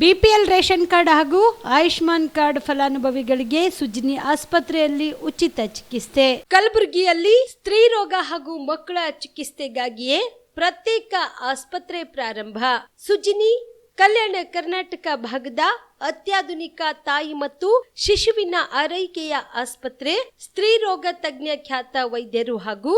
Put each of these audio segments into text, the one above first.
BPL ration card ಹಾಗೂ Ayushman card ಫಲಾನುಭವಿಗಳಿಗೆ ಸುಜಿನಿ ಆಸ್ಪತ್ರೆಯಲ್ಲಿ ಉಚಿತ ಚಿಕಿತ್ಸೆ. ಕಲಬುರಗಿಯಲ್ಲಿ ಸ್ತ್ರೀ ರೋಗ ಹಾಗೂ ಮಕ್ಕಳ ಚಿಕಿತ್ಸೆಗಾಗಿಯೇ ಪ್ರತ್ಯೇಕ ಆಸ್ಪತ್ರೆ ಪ್ರಾರಂಭ. ಸುಜಿನಿ ಕಲ್ಯಾಣ ಕರ್ನಾಟಕ ಭಾಗದ ಅತ್ಯಾಧುನಿಕ ತಾಯಿ ಮತ್ತು ಶಿಶುವಿನ ಆರೈಕೆಯ ಆಸ್ಪತ್ರೆ. ಸ್ತ್ರೀ ರೋಗ ತಜ್ಞ ಖ್ಯಾತ ವೈದ್ಯರು ಹಾಗೂ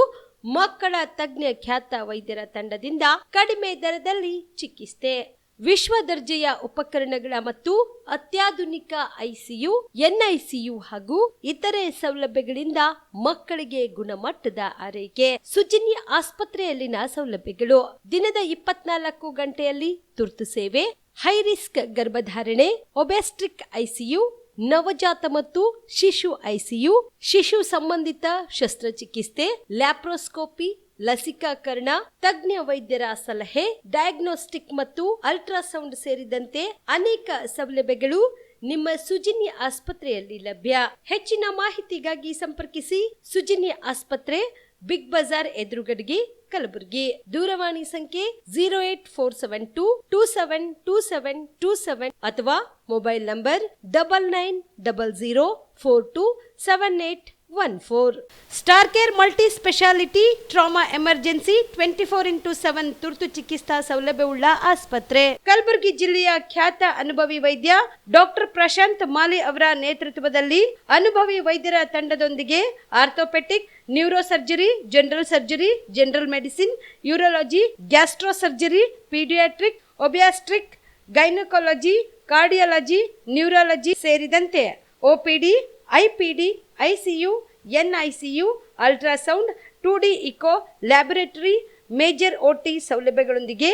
ಮಕ್ಕಳ ತಜ್ಞ ಖ್ಯಾತ ವೈದ್ಯರ ತಂಡದಿಂದ ಕಡಿಮೆ ದರದಲ್ಲಿ ಚಿಕಿತ್ಸೆ, ವಿಶ್ವ ದರ್ಜೆಯ ಉಪಕರಣಗಳ ಮತ್ತು ಅತ್ಯಾಧುನಿಕ ಐಸಿಯು, ಎನ್ಐಸಿಯು ಹಾಗೂ ಇತರೆ ಸೌಲಭ್ಯಗಳಿಂದ ಮಕ್ಕಳಿಗೆ ಗುಣಮಟ್ಟದ ಆರೈಕೆ. ಸುಜಿನಿ ಆಸ್ಪತ್ರೆಯಲ್ಲಿನ ಸೌಲಭ್ಯಗಳು: ದಿನದ 24 ಗಂಟೆಯಲ್ಲಿ ತುರ್ತು ಸೇವೆ, ಹೈ ರಿಸ್ಕ್ ಗರ್ಭಧಾರಣೆ, ಒಬೆಸ್ಟ್ರಿಕ್ ಐಸಿಯು, ನವಜಾತ ಮತ್ತು ಶಿಶು ಐಸಿಯು, ಶಿಶು ಸಂಬಂಧಿತ ಶಸ್ತ್ರಚಿಕಿತ್ಸೆ, ಲ್ಯಾಪ್ರೋಸ್ಕೋಪಿ, ಲಸಿಕಾಕರಣ, ತಜ್ಞ ವೈದ್ಯರ ಸಲಹೆ, ಡಯಾಗ್ನೋಸ್ಟಿಕ್ ಮತ್ತು ಅಲ್ಟ್ರಾಸೌಂಡ್ ಸೇರಿದಂತೆ ಅನೇಕ ಸೌಲಭ್ಯಗಳು ನಿಮ್ಮ ಸುಜಿನಿ ಆಸ್ಪತ್ರೆಯಲ್ಲಿ ಲಭ್ಯ. ಹೆಚ್ಚಿನ ಮಾಹಿತಿಗಾಗಿ ಸಂಪರ್ಕಿಸಿ ಸುಜಿನಿ ಆಸ್ಪತ್ರೆ, ಬಿಗ್ ಬಜಾರ್ ಎದುರುಗಡೆಗೆ, ಕಲಬುರಗಿ. ದೂರವಾಣಿ ಸಂಖ್ಯೆ 08472727227 ಅಥವಾ mobile number 9900427814. Star care multi speciality trauma emergency 24x7 ತುರ್ತು ಚಿಕಿತ್ಸಾ ಸೌಲಭ್ಯವುಳ್ಳ ಆಸ್ಪತ್ರೆ. ಕಲಬುರಗಿ ಜಿಲ್ಲೆಯ ಖ್ಯಾತ ಅನುಭವಿ ವೈದ್ಯ ಡಾಕ್ಟರ್ ಪ್ರಶಾಂತ್ ಮಾಲಿ ಅವರ ನೇತೃತ್ವದಲ್ಲಿ ಅನುಭವಿ ವೈದ್ಯರ ತಂಡದೊಂದಿಗೆ orthopaedic, neuro surgery, general surgery, general medicine, urology, gastro surgery, paediatric, obstetric, gynaecology, cardiology, neurology ಸೇರಿದಂತೆ OPD, IPD, ICU, NICU, ultrasound, 2D echo, laboratory, major OT ಸೌಲಭ್ಯಗಳೊಂದಿಗೆ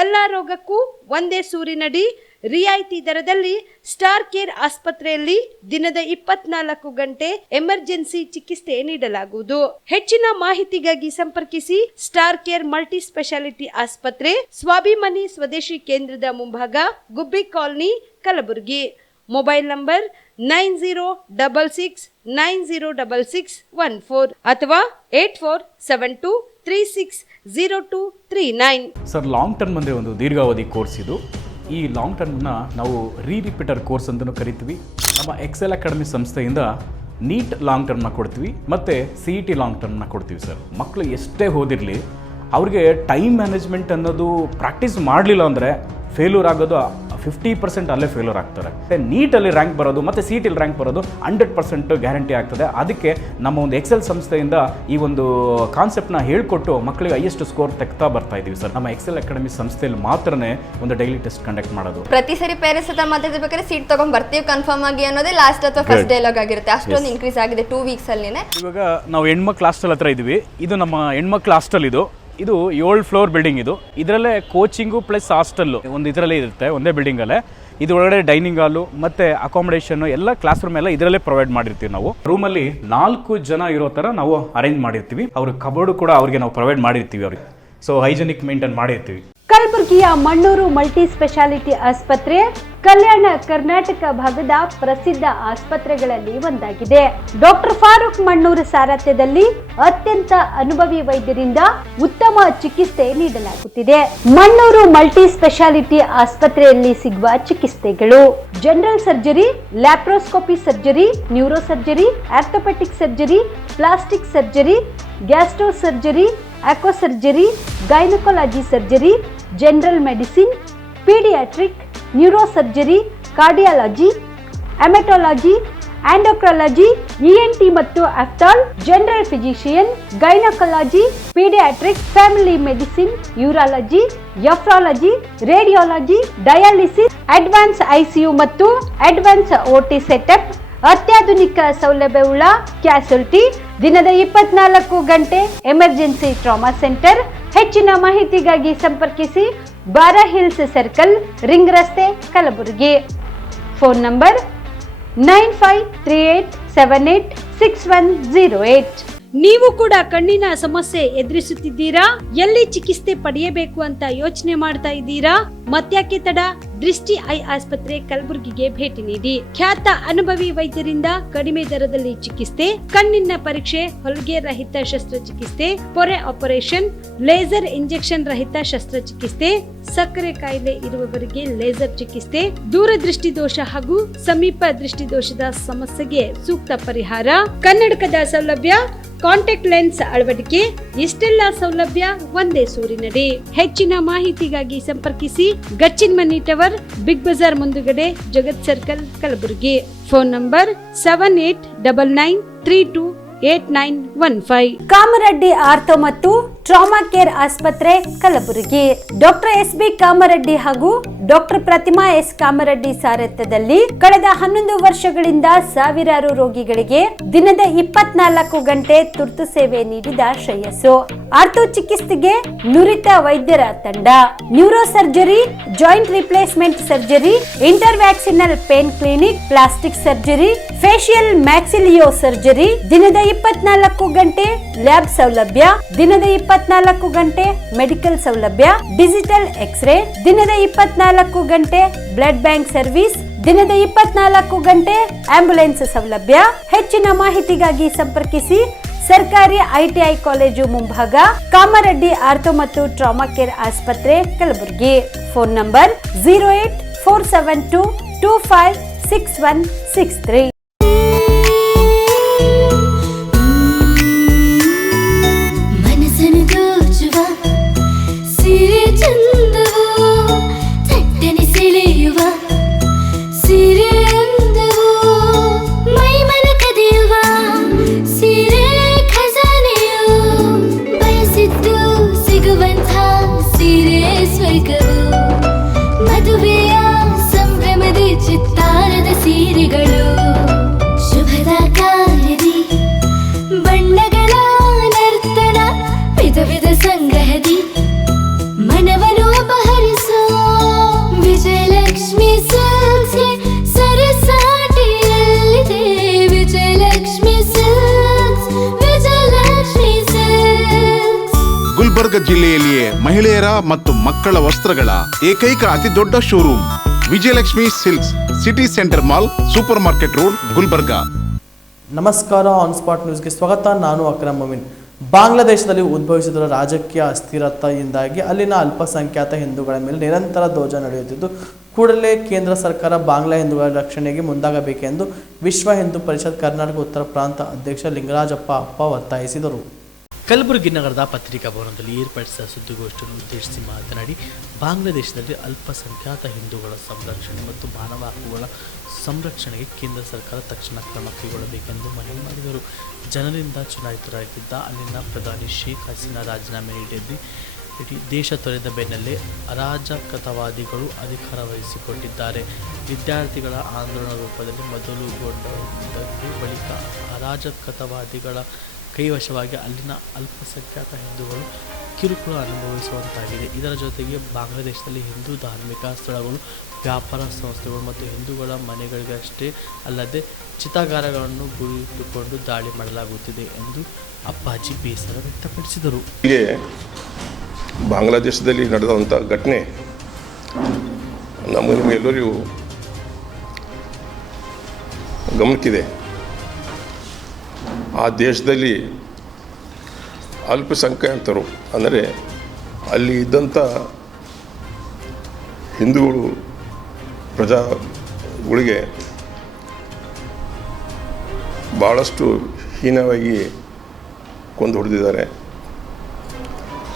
ಎಲ್ಲ ರೋಗಕ್ಕೂ ಒಂದೇ ಸೂರಿನಡಿ ರಿಯಾಯಿತಿ ದರದಲ್ಲಿ ಸ್ಟಾರ್ ಕೇರ್ ಆಸ್ಪತ್ರೆಯಲ್ಲಿ ದಿನದ 24 ಗಂಟೆ ಎಮರ್ಜೆನ್ಸಿ ಚಿಕಿತ್ಸೆ ನೀಡಲಾಗುವುದು. ಹೆಚ್ಚಿನ ಮಾಹಿತಿಗಾಗಿ ಸಂಪರ್ಕಿಸಿ ಸ್ಟಾರ್ ಕೇರ್ ಮಲ್ಟಿ ಸ್ಪೆಷಾಲಿಟಿ ಆಸ್ಪತ್ರೆ, ಸ್ವಾಭಿಮಾನಿ ಸ್ವದೇಶಿ ಕೇಂದ್ರದ ಮುಂಭಾಗ, ಗುಬ್ಬಿ ಕಾಲನಿ, ಕಲಬುರಗಿ. ಮೊಬೈಲ್ ನಂಬರ್ 9066906614 ಅಥವಾ 8472360239. ಸರ್, ಲಾಂಗ್ ಟರ್ಮ್ ಅಂದರೆ ಒಂದು ದೀರ್ಘಾವಧಿ ಕೋರ್ಸ್ ಇದು. ಈ ಲಾಂಗ್ ಟರ್ಮ್ನ ನಾವು ರಿಪೀಟರ್ ಕೋರ್ಸ್ ಅಂತಲೂ ಕರಿತೀವಿ. ನಮ್ಮ ಎಕ್ಸೆಲ್ ಅಕಾಡೆಮಿ ಸಂಸ್ಥೆಯಿಂದ ನೀಟ್ ಲಾಂಗ್ ಟರ್ಮ್ನ ಕೊಡ್ತೀವಿ ಮತ್ತು CET ಲಾಂಗ್ ಟರ್ಮ್ನ ಕೊಡ್ತೀವಿ. ಸರ್, ಮಕ್ಕಳು ಎಷ್ಟೇ ಓದಿರಲಿ ಅವ್ರಿಗೆ ಟೈಮ್ ಮ್ಯಾನೇಜ್ಮೆಂಟ್ ಅನ್ನೋದು ಪ್ರಾಕ್ಟೀಸ್ ಮಾಡಲಿಲ್ಲ ಅಂದರೆ ಫೇಲ್ಯೂರ್ ಆಗೋದು 50% ಅಲ್ಲೇ ಫೇಲ್ಯೂರ್ ಆಗ್ತಾರೆ. ನೀಟಲ್ಲಿ ರ್ಯಾಂಕ್ ಬರೋದು ಮತ್ತು CETಲಿ ರ್ಯಾಂಕ್ ಬರೋದು 100% ಗ್ಯಾರಂಟಿ ಆಗ್ತದೆ. ಅದಕ್ಕೆ ನಮ್ಮ ಒಂದು ಎಕ್ಸೆಲ್ ಸಂಸ್ಥೆಯಿಂದ ಈ ಒಂದು ಕಾನ್ಸೆಪ್ಟ್ನ ಹೇಳ್ಕೊಟ್ಟು ಮಕ್ಕಳಿಗೆ ಹೈಯೆಸ್ಟ್ ಸ್ಕೋರ್ ತೆಗ್ತಾ ಬರ್ತಾ ಇದೀವಿ. ಸರ್, ನಮ್ಮ ಎಕ್ಸೆಲ್ ಅಕಾಡೆಮಿ ಸಂಸ್ಥೆಯಲ್ಲಿ ಮಾತ್ರನೇ ಒಂದು ಡೈಲಿ ಟೆಸ್ಟ್ ಕಂಡಕ್ಟ್ ಮಾಡೋದು. ಪ್ರತಿ ಸರಿ ಪೇರೆಂಟ್ಸ್ ಹತ್ರ ಮಾತಾಡ್ಬೇಕಾದ್ರೆ ಸೀಟ್ ತಗೊಂಡ್ ಬರ್ತೀವಿ ಕನ್ಫರ್ಮ್ ಆಗಿ ಅನ್ನೋದೇ ಲಾಸ್ಟ್ ಅಥವಾ ಫಸ್ಟ್ ಡೈಲಾಗ್ ಆಗಿರುತ್ತೆ. ಅಷ್ಟೊಂದು ಇನ್ಕ್ರೀಸ್ ಆಗಿದೆ 2 ವೀಕ್ಸ್ ಅಲ್ಲಿ. ಇವಾಗ ನಾವು ಹೆಣ್ಮಕ್ಳು ಹಾಸ್ಟೆಲ್ ಹತ್ರ ಇದೀವಿ. ಇದು ನಮ್ಮ ಹೆಣ್ಮಕ್ಳು ಹಾಸ್ಟೆಲ್. ಇದು 7 ಫ್ಲೋರ್ ಬಿಲ್ಡಿಂಗ್. ಇದರಲ್ಲೇ ಕೋಚಿಂಗು ಪ್ಲಸ್ ಹಾಸ್ಟೆಲ್ಲು ಒಂದು ಇದರಲ್ಲೇ ಇರುತ್ತೆ, ಒಂದೇ ಬಿಲ್ಡಿಂಗಲ್ಲೇ. ಇದರೊಳಗಡೆ ಡೈನಿಂಗ್ ಹಾಲು ಮತ್ತು ಅಕಾಮಿಡೇಷನ್ ಎಲ್ಲ ಕ್ಲಾಸ್ ರೂಮ್ ಎಲ್ಲ ಇದರಲ್ಲೇ ಪ್ರೊವೈಡ್ ಮಾಡಿರ್ತೀವಿ. ನಾವು ರೂಮಲ್ಲಿ 4 ಜನ ಇರೋ ಥರ ನಾವು ಅರೇಂಜ್ ಮಾಡಿರ್ತೀವಿ. ಅವ್ರ ಕಬೋರ್ಡು ಕೂಡ ಅವ್ರಿಗೆ ನಾವು ಪ್ರೊವೈಡ್ ಮಾಡಿರ್ತೀವಿ. ಅವ್ರಿಗೆ ಸೊ ಹೈಜೆನಿಕ್ ಮೇಂಟೈನ್ ಮಾಡಿರ್ತೀವಿ. ಕಲಬುರಗಿಯ ಮಣ್ಣೂರು ಮಲ್ಟಿ ಸ್ಪೆಷಾಲಿಟಿ ಆಸ್ಪತ್ರೆ ಕಲ್ಯಾಣ ಕರ್ನಾಟಕ ಭಾಗದ ಪ್ರಸಿದ್ಧ ಆಸ್ಪತ್ರೆಗಳಲ್ಲಿ ಒಂದಾಗಿದೆ. ಡಾಕ್ಟರ್ ಫಾರೂಕ್ ಮಣ್ಣೂರು ಸಾರಥ್ಯದಲ್ಲಿ ಅತ್ಯಂತ ಅನುಭವಿ ವೈದ್ಯರಿಂದ ಉತ್ತಮ ಚಿಕಿತ್ಸೆ ನೀಡಲಾಗುತ್ತಿದೆ. ಮಣ್ಣೂರು ಮಲ್ಟಿ ಸ್ಪೆಷಾಲಿಟಿ ಆಸ್ಪತ್ರೆಯಲ್ಲಿ ಸಿಗುವ ಚಿಕಿತ್ಸೆಗಳು: general surgery, laparoscopy surgery, neuro surgery, orthopaedic surgery, plastic surgery, gastro surgery, aqua surgery, gynaecology surgery, general medicine, paediatric, neuro surgery, cardiology, haematology, endocrinology, ENT ಮತ್ತು ophthal, general physician, gynaecology, paediatric, family medicine, urology, nephrology, radiology, dialysis, advance ICU ಮತ್ತು advance OT setup, ಅತ್ಯಾಧುನಿಕ ಸೌಲಭ್ಯವುಳ್ಳ ಕ್ಯಾಸುಲಿಟಿ, ದಿನದ 24 ಗಂಟೆ emergency trauma centre. ಹೆಚ್ಚಿನ ಮಾಹಿತಿಗಾಗಿ ಸಂಪರ್ಕಿಸಿ ಬಾರಾ hills circle, ring ರಸ್ತೆ, ಕಲಬುರಗಿ. Phone number 9538786108. ನೀವು ಕೂಡ ಕಣ್ಣಿನ ಸಮಸ್ಯೆ ಎದುರಿಸುತ್ತಿದ್ದೀರಾ? ಎಲ್ಲಿ ಚಿಕಿತ್ಸೆ ಪಡೆಯಬೇಕು ಅಂತ ಯೋಚನೆ ಮಾಡ್ತಾ ಇದ್ದೀರಾ? ಮತ್ಯಾಕೆ ತಡ? ದೃಷ್ಟಿ ಐ ಆಸ್ಪತ್ರೆ ಕಲಬುರಗಿಗೆ ಭೇಟಿ ನೀಡಿ ಖ್ಯಾತ ಅನುಭವಿ ವೈದ್ಯರಿಂದ ಕಡಿಮೆ ದರದಲ್ಲಿ ಚಿಕಿತ್ಸೆ, ಕಣ್ಣಿನ ಪರೀಕ್ಷೆ, ಹೊಲಿಗೆ ರಹಿತ ಶಸ್ತ್ರಚಿಕಿತ್ಸೆ, ಪೊರೆ ಆಪರೇಷನ್, ಲೇಸರ್ ಇಂಜೆಕ್ಷನ್ ರಹಿತ ಶಸ್ತ್ರಚಿಕಿತ್ಸೆ, ಸಕ್ಕರೆ ಕಾಯಿಲೆ ಇರುವವರಿಗೆ ಲೇಸರ್ ಚಿಕಿತ್ಸೆ, ದೂರದೃಷ್ಟಿ ದೋಷ ಹಾಗೂ ಸಮೀಪ ದೃಷ್ಟಿ ದೋಷದ ಸಮಸ್ಯೆಗೆ ಸೂಕ್ತ ಪರಿಹಾರ, ಕನ್ನಡಕದ ಸೌಲಭ್ಯ, ಕಾಂಟ್ಯಾಕ್ಟ್ ಲೆನ್ಸ್ ಅಳವಡಿಕೆ, ಇಷ್ಟೆಲ್ಲ ಸೌಲಭ್ಯ ಒಂದೇ ಸೂರಿನಡಿ. ಹೆಚ್ಚಿನ ಮಾಹಿತಿಗಾಗಿ ಸಂಪರ್ಕಿಸಿ Gachchin Mani tower, big bazaar ಮುಂದುಗಡೆ, Jagat circle, Kalaburagi. Phone number 7899328915. Kamareddy ortho ಮತ್ತು ಟ್ರಾಮಾ ಕೇರ್ ಆಸ್ಪತ್ರೆ ಕಲಬುರಗಿ. Doctor S B. ಕಾಮರೆಡ್ಡಿ ಹಾಗೂ ಡಾಕ್ಟರ್ ಪ್ರತಿಮಾ ಎಸ್. ಕಾಮರೆಡ್ಡಿ ಸಾರಥ್ಯದಲ್ಲಿ ಕಳೆದ 11 ವರ್ಷಗಳಿಂದ ಸಾವಿರಾರು ರೋಗಿಗಳಿಗೆ ದಿನದ 24 ಗಂಟೆ ತುರ್ತು ಸೇವೆ ನೀಡಿದ ಶ್ರೇಯಸ್ಸು. ಆರ್ಥೋ ಚಿಕಿತ್ಸೆಗೆ ನುರಿತ ವೈದ್ಯರ ತಂಡ, neuro surgery, joint replacement surgery, interventional pain clinic, plastic surgery, facial maxillo surgery, ದಿನದ 24 ಗಂಟೆ ಲ್ಯಾಬ್ ಸೌಲಭ್ಯ, ದಿನದ 24 ಗಂಟೆ ಮೆಡಿಕಲ್ ಸೌಲಭ್ಯ, ಡಿಜಿಟಲ್ ಎಕ್ಸ್ರೇ, ದಿನದ 24 ಗಂಟೆ ಬ್ಲಡ್ ಬ್ಯಾಂಕ್ ಸರ್ವಿಸ್, ದಿನದ 24 ಗಂಟೆ ಆಂಬ್ಯುಲೆನ್ಸ್ ಸೌಲಭ್ಯ. ಹೆಚ್ಚಿನ ಮಾಹಿತಿಗಾಗಿ ಸಂಪರ್ಕಿಸಿ ಸರ್ಕಾರಿ ಐಟಿಐ ಕಾಲೇಜು ಮುಂಭಾಗ, ಕಾಮರೆಡ್ಡಿ ಆರ್ಥೋ ಮತ್ತು ಟ್ರಾಮಾ ಕೇರ್ ಆಸ್ಪತ್ರೆ ಕಲಬುರಗಿ. Phone number 08472256163. ಮದುವೆಯ ಸಂಭ್ರಮದ ಚಿತ್ತಾರದ ಸೀರೆಗಳು, ಶುಭದ ಕಾರ್ಯದಿ ಬಣ್ಣಗಳ ನರ್ತನ, ವಿಧ ವಿಧ ಸಂಗ್ರಹದಿ ಮನವನ್ನು ಅಪಹರಿಸೋ ವಿಜಯಲಕ್ಷ್ಮಿ ಸಿಲ್ಕ್ಸ್ ಸರಸಾಟಿಯಲ್ಲಿದೆ. Vijayalakshmi silks, Vijayalakshmi silks. ಗುಲ್ಬರ್ಗ ಜಿಲ್ಲೆಯಲ್ಲಿಯೇ ಮಹಿಳೆಯರ ಮತ್ತು ಮಕ್ಕಳ ವಸ್ತ್ರಗಳ ಏಕೈಕ ಅತಿ ದೊಡ್ಡ showroom Vijayalakshmi silks, city centre mall, super market road, Gulbarga. ನಮಸ್ಕಾರ, ಆನ್ ಸ್ಪಾಟ್ ನ್ಯೂಸ್ಗೆ ಸ್ವಾಗತ. ನಾನು ಅಕ್ರಮ್ ಮೊಮಿನ್. ಬಾಂಗ್ಲಾದೇಶದಲ್ಲಿ ಉದ್ಭವಿಸಿದ ರಾಜಕೀಯ ಅಸ್ಥಿರತೆಯಿಂದಾಗಿ ಅಲ್ಲಿನ ಅಲ್ಪಸಂಖ್ಯಾತ ಹಿಂದೂಗಳ ಮೇಲೆ ನಿರಂತರ ದೌರ್ಜನ್ಯ ನಡೆಯುತ್ತಿದ್ದು, ಕೂಡಲೇ ಕೇಂದ್ರ ಸರ್ಕಾರ ಬಾಂಗ್ಲಾ ಹಿಂದೂಗಳ ರಕ್ಷಣೆಗೆ ಮುಂದಾಗಬೇಕೆಂದು ವಿಶ್ವ ಹಿಂದೂ ಪರಿಷತ್ ಕರ್ನಾಟಕ ಉತ್ತರ ಪ್ರಾಂತ ಅಧ್ಯಕ್ಷ ಲಿಂಗರಾಜಪ್ಪ ಒತ್ತಾಯಿಸಿದರು. ಕಲಬುರಗಿ ನಗರದ ಪತ್ರಿಕಾ ಭವನದಲ್ಲಿ ಏರ್ಪಡಿಸಿದ ಸುದ್ದಿಗೋಷ್ಠಿಯನ್ನು ಉದ್ದೇಶಿಸಿ ಮಾತನಾಡಿ, ಬಾಂಗ್ಲಾದೇಶದಲ್ಲಿ ಅಲ್ಪಸಂಖ್ಯಾತ ಹಿಂದೂಗಳ ಸಂರಕ್ಷಣೆ ಮತ್ತು ಮಾನವ ಹಕ್ಕುಗಳ ಸಂರಕ್ಷಣೆಗೆ ಕೇಂದ್ರ ಸರ್ಕಾರ ತಕ್ಷಣ ಕ್ರಮ ಕೈಗೊಳ್ಳಬೇಕೆಂದು ಮನವಿ ಮಾಡಿದರು. ಜನರಿಂದ ಚುನಾಯಿತರಾಗಿದ್ದ ಅಲ್ಲಿನ ಪ್ರಧಾನಿ ಶೇಖ್ ಹಸೀನಾ ರಾಜೀನಾಮೆ ನೀಡಿದ್ದು, ದೇಶ ತೊರೆದ ಬೆನ್ನಲ್ಲೇ ಅರಾಜಕತಾವಾದಿಗಳು ಅಧಿಕಾರ ವಹಿಸಿಕೊಂಡಿದ್ದಾರೆ. ವಿದ್ಯಾರ್ಥಿಗಳ ಆಂದೋಲನ ರೂಪದಲ್ಲಿ ಮೊದಲುಗೊಂಡದ್ದಕ್ಕೂ ಬಳಿಕ ಅರಾಜಕತಾವಾದಿಗಳ ಕೈವಶವಾಗಿ ಅಲ್ಲಿನ ಅಲ್ಪಸಂಖ್ಯಾತ ಹಿಂದೂಗಳು ಕಿರುಕುಳ ಅನುಭವಿಸುವಂತಾಗಿದೆ. ಇದರ ಜೊತೆಗೆ ಬಾಂಗ್ಲಾದೇಶದಲ್ಲಿ ಹಿಂದೂ ಧಾರ್ಮಿಕ ಸ್ಥಳಗಳು, ವ್ಯಾಪಾರ ಸಂಸ್ಥೆಗಳು ಮತ್ತು ಹಿಂದೂಗಳ ಮನೆಗಳಿಗಷ್ಟೇ ಅಲ್ಲದೆ ಚಿತಾಗಾರಗಳನ್ನು ಗುರಿಯಿಟ್ಟುಕೊಂಡು ದಾಳಿ ಮಾಡಲಾಗುತ್ತಿದೆ ಎಂದು ಅಪ್ಪಾಜಿ ಬೇಸರ ವ್ಯಕ್ತಪಡಿಸಿದರು. ಹೀಗೆ ಬಾಂಗ್ಲಾದೇಶದಲ್ಲಿ ನಡೆದಂಥ ಘಟನೆ ನಮಗೆಲ್ಲರಿಗೂ ಗಮನಕ್ಕಿದೆ. ಆ ದೇಶದಲ್ಲಿ ಅಲ್ಪಸಂಖ್ಯಾತರು ಅಂದರೆ ಅಲ್ಲಿ ಇದ್ದಂಥ ಹಿಂದೂಗಳು ಪ್ರಜೆಗಳಿಗೆ ಭಾಳಷ್ಟು ಹೀನವಾಗಿ ಕೊಂದು ಹೊಡೆದಿದ್ದಾರೆ,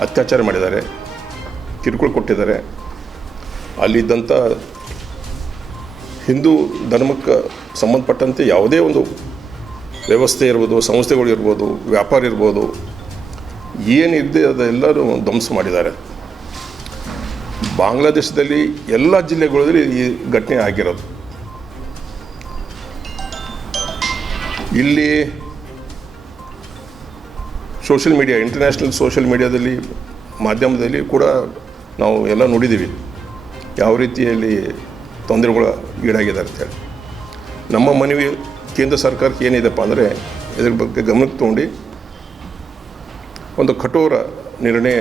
ಅತ್ಯಾಚಾರ ಮಾಡಿದ್ದಾರೆ, ಕಿರುಕುಳ ಕೊಟ್ಟಿದ್ದಾರೆ. ಅಲ್ಲಿದ್ದಂಥ ಹಿಂದೂ ಧರ್ಮಕ್ಕೆ ಸಂಬಂಧಪಟ್ಟಂತೆ ಯಾವುದೇ ಒಂದು ವ್ಯವಸ್ಥೆ ಇರ್ಬೋದು, ಸಂಸ್ಥೆಗಳು ಇರ್ಬೋದು, ವ್ಯಾಪಾರ ಇರ್ಬೋದು, ಏನಿದೆ ಅದೆಲ್ಲರೂ ಧ್ವಂಸ ಮಾಡಿದ್ದಾರೆ. ಬಾಂಗ್ಲಾದೇಶದಲ್ಲಿ ಎಲ್ಲ ಜಿಲ್ಲೆಗಳಲ್ಲಿ ಈ ಘಟನೆ ಆಗಿರೋದು. ಇಲ್ಲಿ ಸೋಷಿಯಲ್ ಮೀಡಿಯಾ, ಇಂಟರ್ನ್ಯಾಷನಲ್ ಸೋಷಿಯಲ್ ಮೀಡಿಯಾದಲ್ಲಿ, ಮಾಧ್ಯಮದಲ್ಲಿ ಕೂಡ ನಾವು ಎಲ್ಲ ನೋಡಿದ್ದೀವಿ ಯಾವ ರೀತಿಯಲ್ಲಿ ತೊಂದರೆಗಳು ಈಡಾಗಿದ್ದಾರೆ ಅಂತೇಳಿ. ನಮ್ಮ ಮನವಿ ಕೇಂದ್ರ ಸರ್ಕಾರಕ್ಕೆ ಏನಿದೆಪ್ಪ ಅಂದರೆ ಇದ್ರ ಬಗ್ಗೆ ಗಮನಕ್ಕೆ ತೊಗೊಂಡು ಒಂದು ಕಠೋರ ನಿರ್ಣಯ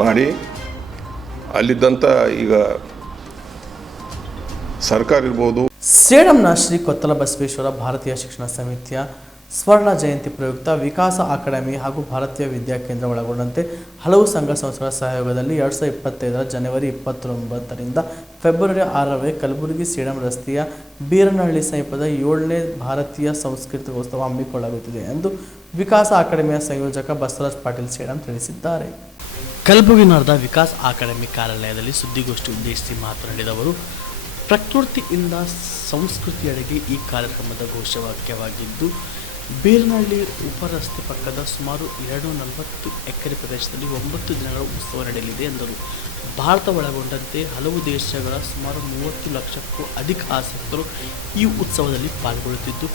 ಮಾಡಿ ಅಲ್ಲಿದ್ದಂಥ ಈಗ ಸರ್ಕಾರ ಇರ್ಬೋದು. ಸೇಡಂನ ಶ್ರೀ ಕೊತ್ತಲ ಬಸವೇಶ್ವರ ಭಾರತೀಯ ಶಿಕ್ಷಣ ಸಮಿತಿಯ ಸ್ವರ್ಣ ಜಯಂತಿ ಪ್ರಯುಕ್ತ ವಿಕಾಸ ಅಕಾಡೆಮಿ ಹಾಗೂ ಭಾರತೀಯ ವಿದ್ಯಾಕೇಂದ್ರ ಒಳಗೊಂಡಂತೆ ಹಲವು ಸಂಘ ಸಂಸ್ಥೆಗಳ ಸಹಯೋಗದಲ್ಲಿ 2025 ಜನವರಿ 29ರಿಂದ ಫೆಬ್ರವರಿ 6ರವರೆಗೆ ಕಲಬುರಗಿ ಸೇಡಂ ರಸ್ತೆಯ ಬೀರನಹಳ್ಳಿ ಸಮೀಪದ 7ನೇ ಭಾರತೀಯ ಸಾಂಸ್ಕೃತಿಕೋತ್ಸವ ಹಮ್ಮಿಕೊಳ್ಳಲಾಗುತ್ತಿದೆ ಎಂದು ವಿಕಾಸ ಅಕಾಡೆಮಿಯ ಸಂಯೋಜಕ ಬಸವರಾಜ್ ಪಾಟೀಲ್ ಸೇಡಂ ತಿಳಿಸಿದ್ದಾರೆ. ಕಲಬುರಗಿ ನಡೆದ ವಿಕಾಸ್ ಅಕಾಡೆಮಿ ಕಾರ್ಯಾಲಯದಲ್ಲಿ ಸುದ್ದಿಗೋಷ್ಠಿ ಉದ್ದೇಶಿಸಿ ಮಾತನಾಡಿದ ಅವರು, ಪ್ರಕೃತಿಯಿಂದ ಸಂಸ್ಕೃತಿಯೆಡೆಗೆ ಈ ಕಾರ್ಯಕ್ರಮದ ಘೋಷವಾಕ್ಯವಾಗಿದ್ದು, ಬೀರನಹಳ್ಳಿ ಉಪರಸ್ತೆ ಪಕ್ಕದ ಸುಮಾರು 240 ಎಕರೆ ಪ್ರದೇಶದಲ್ಲಿ 9 ದಿನಗಳ ಉತ್ಸವ ನಡೆಯಲಿದೆ ಎಂದರು. ಭಾರತ ಒಳಗೊಂಡಂತೆ ಹಲವು ದೇಶಗಳ ಸುಮಾರು 30 ಲಕ್ಷಕ್ಕೂ ಅಧಿಕ ಆಸಕ್ತರು ಈ ಉತ್ಸವದಲ್ಲಿ ಪಾಲ್ಗೊಳ್ಳುತ್ತಿದ್ದು,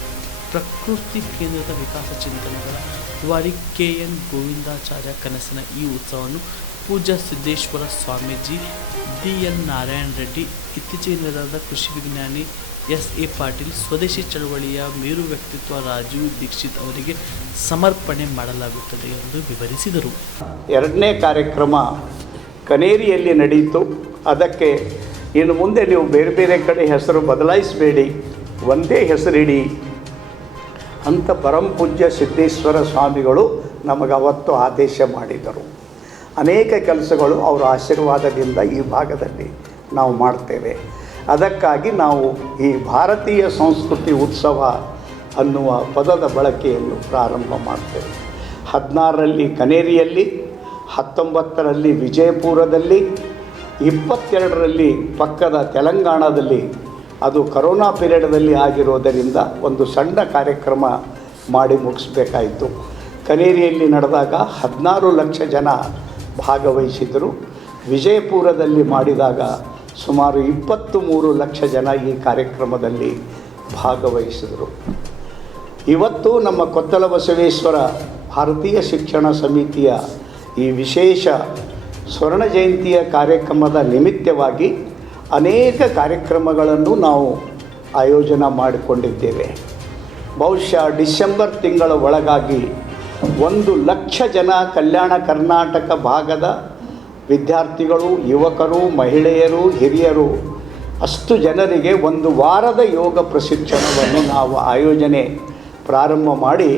ಪ್ರಕೃತಿ ಕೇಂದ್ರಿತ ವಿಕಾಸ ಚಿಂತನೆಗಳ ರೂವಾರಿ KN ಗೋವಿಂದಾಚಾರ್ಯ ಕನಸಿನ ಈ ಉತ್ಸವವನ್ನು ಪೂಜ್ಯ ಸಿದ್ದೇಶ್ವರ ಸ್ವಾಮೀಜಿ, DN ನಾರಾಯಣ ರೆಡ್ಡಿ, ಇತ್ತೀಚೆಗೆ ನಡೆದ ಕೃಷಿ ವಿಜ್ಞಾನಿ SA ಪಾಟೀಲ್, ಸ್ವದೇಶಿ ಚಳವಳಿಯ ಮೇರು ವ್ಯಕ್ತಿತ್ವ ರಾಜೀವ್ ದೀಕ್ಷಿತ್ ಅವರಿಗೆ ಸಮರ್ಪಣೆ ಮಾಡಲಾಗುತ್ತದೆ ಎಂದು ವಿವರಿಸಿದರು. ಎರಡನೇ ಕಾರ್ಯಕ್ರಮ ಕನೇರಿಯಲ್ಲಿ ನಡೆಯಿತು. ಅದಕ್ಕೆ ಇನ್ನು ಮುಂದೆ ನೀವು ಬೇರೆ ಬೇರೆ ಕಡೆ ಹೆಸರು ಬದಲಾಯಿಸಬೇಡಿ, ಒಂದೇ ಹೆಸರಿಡಿ ಅಂತ ಪರಮಪೂಜ್ಯ ಸಿದ್ದೇಶ್ವರ ಸ್ವಾಮಿಗಳು ನಮಗೆ ಅವತ್ತು ಆದೇಶ ಮಾಡಿದರು. ಅನೇಕ ಕೆಲಸಗಳು ಅವರ ಆಶೀರ್ವಾದದಿಂದ ಈ ಭಾಗದಲ್ಲಿ ನಾವು ಮಾಡ್ತೇವೆ. ಅದಕ್ಕಾಗಿ ನಾವು ಈ ಭಾರತೀಯ ಸಂಸ್ಕೃತಿ ಉತ್ಸವ ಅನ್ನುವ ಪದದ ಬಳಕೆಯನ್ನು ಪ್ರಾರಂಭ ಮಾಡ್ತೇವೆ. 16ರಲ್ಲಿ ಕನೇರಿಯಲ್ಲಿ, 19ರಲ್ಲಿ ವಿಜಯಪುರದಲ್ಲಿ, 22ರಲ್ಲಿ ಪಕ್ಕದ ತೆಲಂಗಾಣದಲ್ಲಿ. ಅದು ಕರೋನಾ ಪೀರಿಯಡ್ದಲ್ಲಿ ಆಗಿರೋದರಿಂದ ಒಂದು ಸಣ್ಣ ಕಾರ್ಯಕ್ರಮ ಮಾಡಿ ಮುಗಿಸ್ಬೇಕಾಯಿತು. ಕನೇರಿಯಲ್ಲಿ ನಡೆದಾಗ 16 ಲಕ್ಷ ಜನ ಭಾಗವಹಿಸಿದರು. ವಿಜಯಪುರದಲ್ಲಿ ಮಾಡಿದಾಗ ಸುಮಾರು 23 ಲಕ್ಷ ಜನ ಈ ಕಾರ್ಯಕ್ರಮದಲ್ಲಿ ಭಾಗವಹಿಸಿದರು. ಇವತ್ತು ನಮ್ಮ ಕೊತ್ತಲ ಬಸವೇಶ್ವರ ಭಾರತೀಯ ಶಿಕ್ಷಣ ಸಮಿತಿಯ ಈ ವಿಶೇಷ ಸ್ವರ್ಣ ಜಯಂತಿಯ ಕಾರ್ಯಕ್ರಮದ ನಿಮಿತ್ತವಾಗಿ ಅನೇಕ ಕಾರ್ಯಕ್ರಮಗಳನ್ನು ನಾವು ಆಯೋಜನೆ ಮಾಡಿಕೊಂಡಿದ್ದೇವೆ. ಬಹುಶಃ ಡಿಸೆಂಬರ್ ತಿಂಗಳ ಒಳಗಾಗಿ 1 ಲಕ್ಷ ಜನ ಕಲ್ಯಾಣ ಕರ್ನಾಟಕ ಭಾಗದ ವಿದ್ಯಾರ್ಥಿಗಳು, ಯುವಕರು, ಮಹಿಳೆಯರು, ಹಿರಿಯರು, ಅಷ್ಟು ಜನರಿಗೆ 1 ವಾರದ ಯೋಗ ಪ್ರಶಿಕ್ಷಣವನ್ನು ನಾವು ಆಯೋಜನೆ ಪ್ರಾರಂಭ ಮಾಡಿ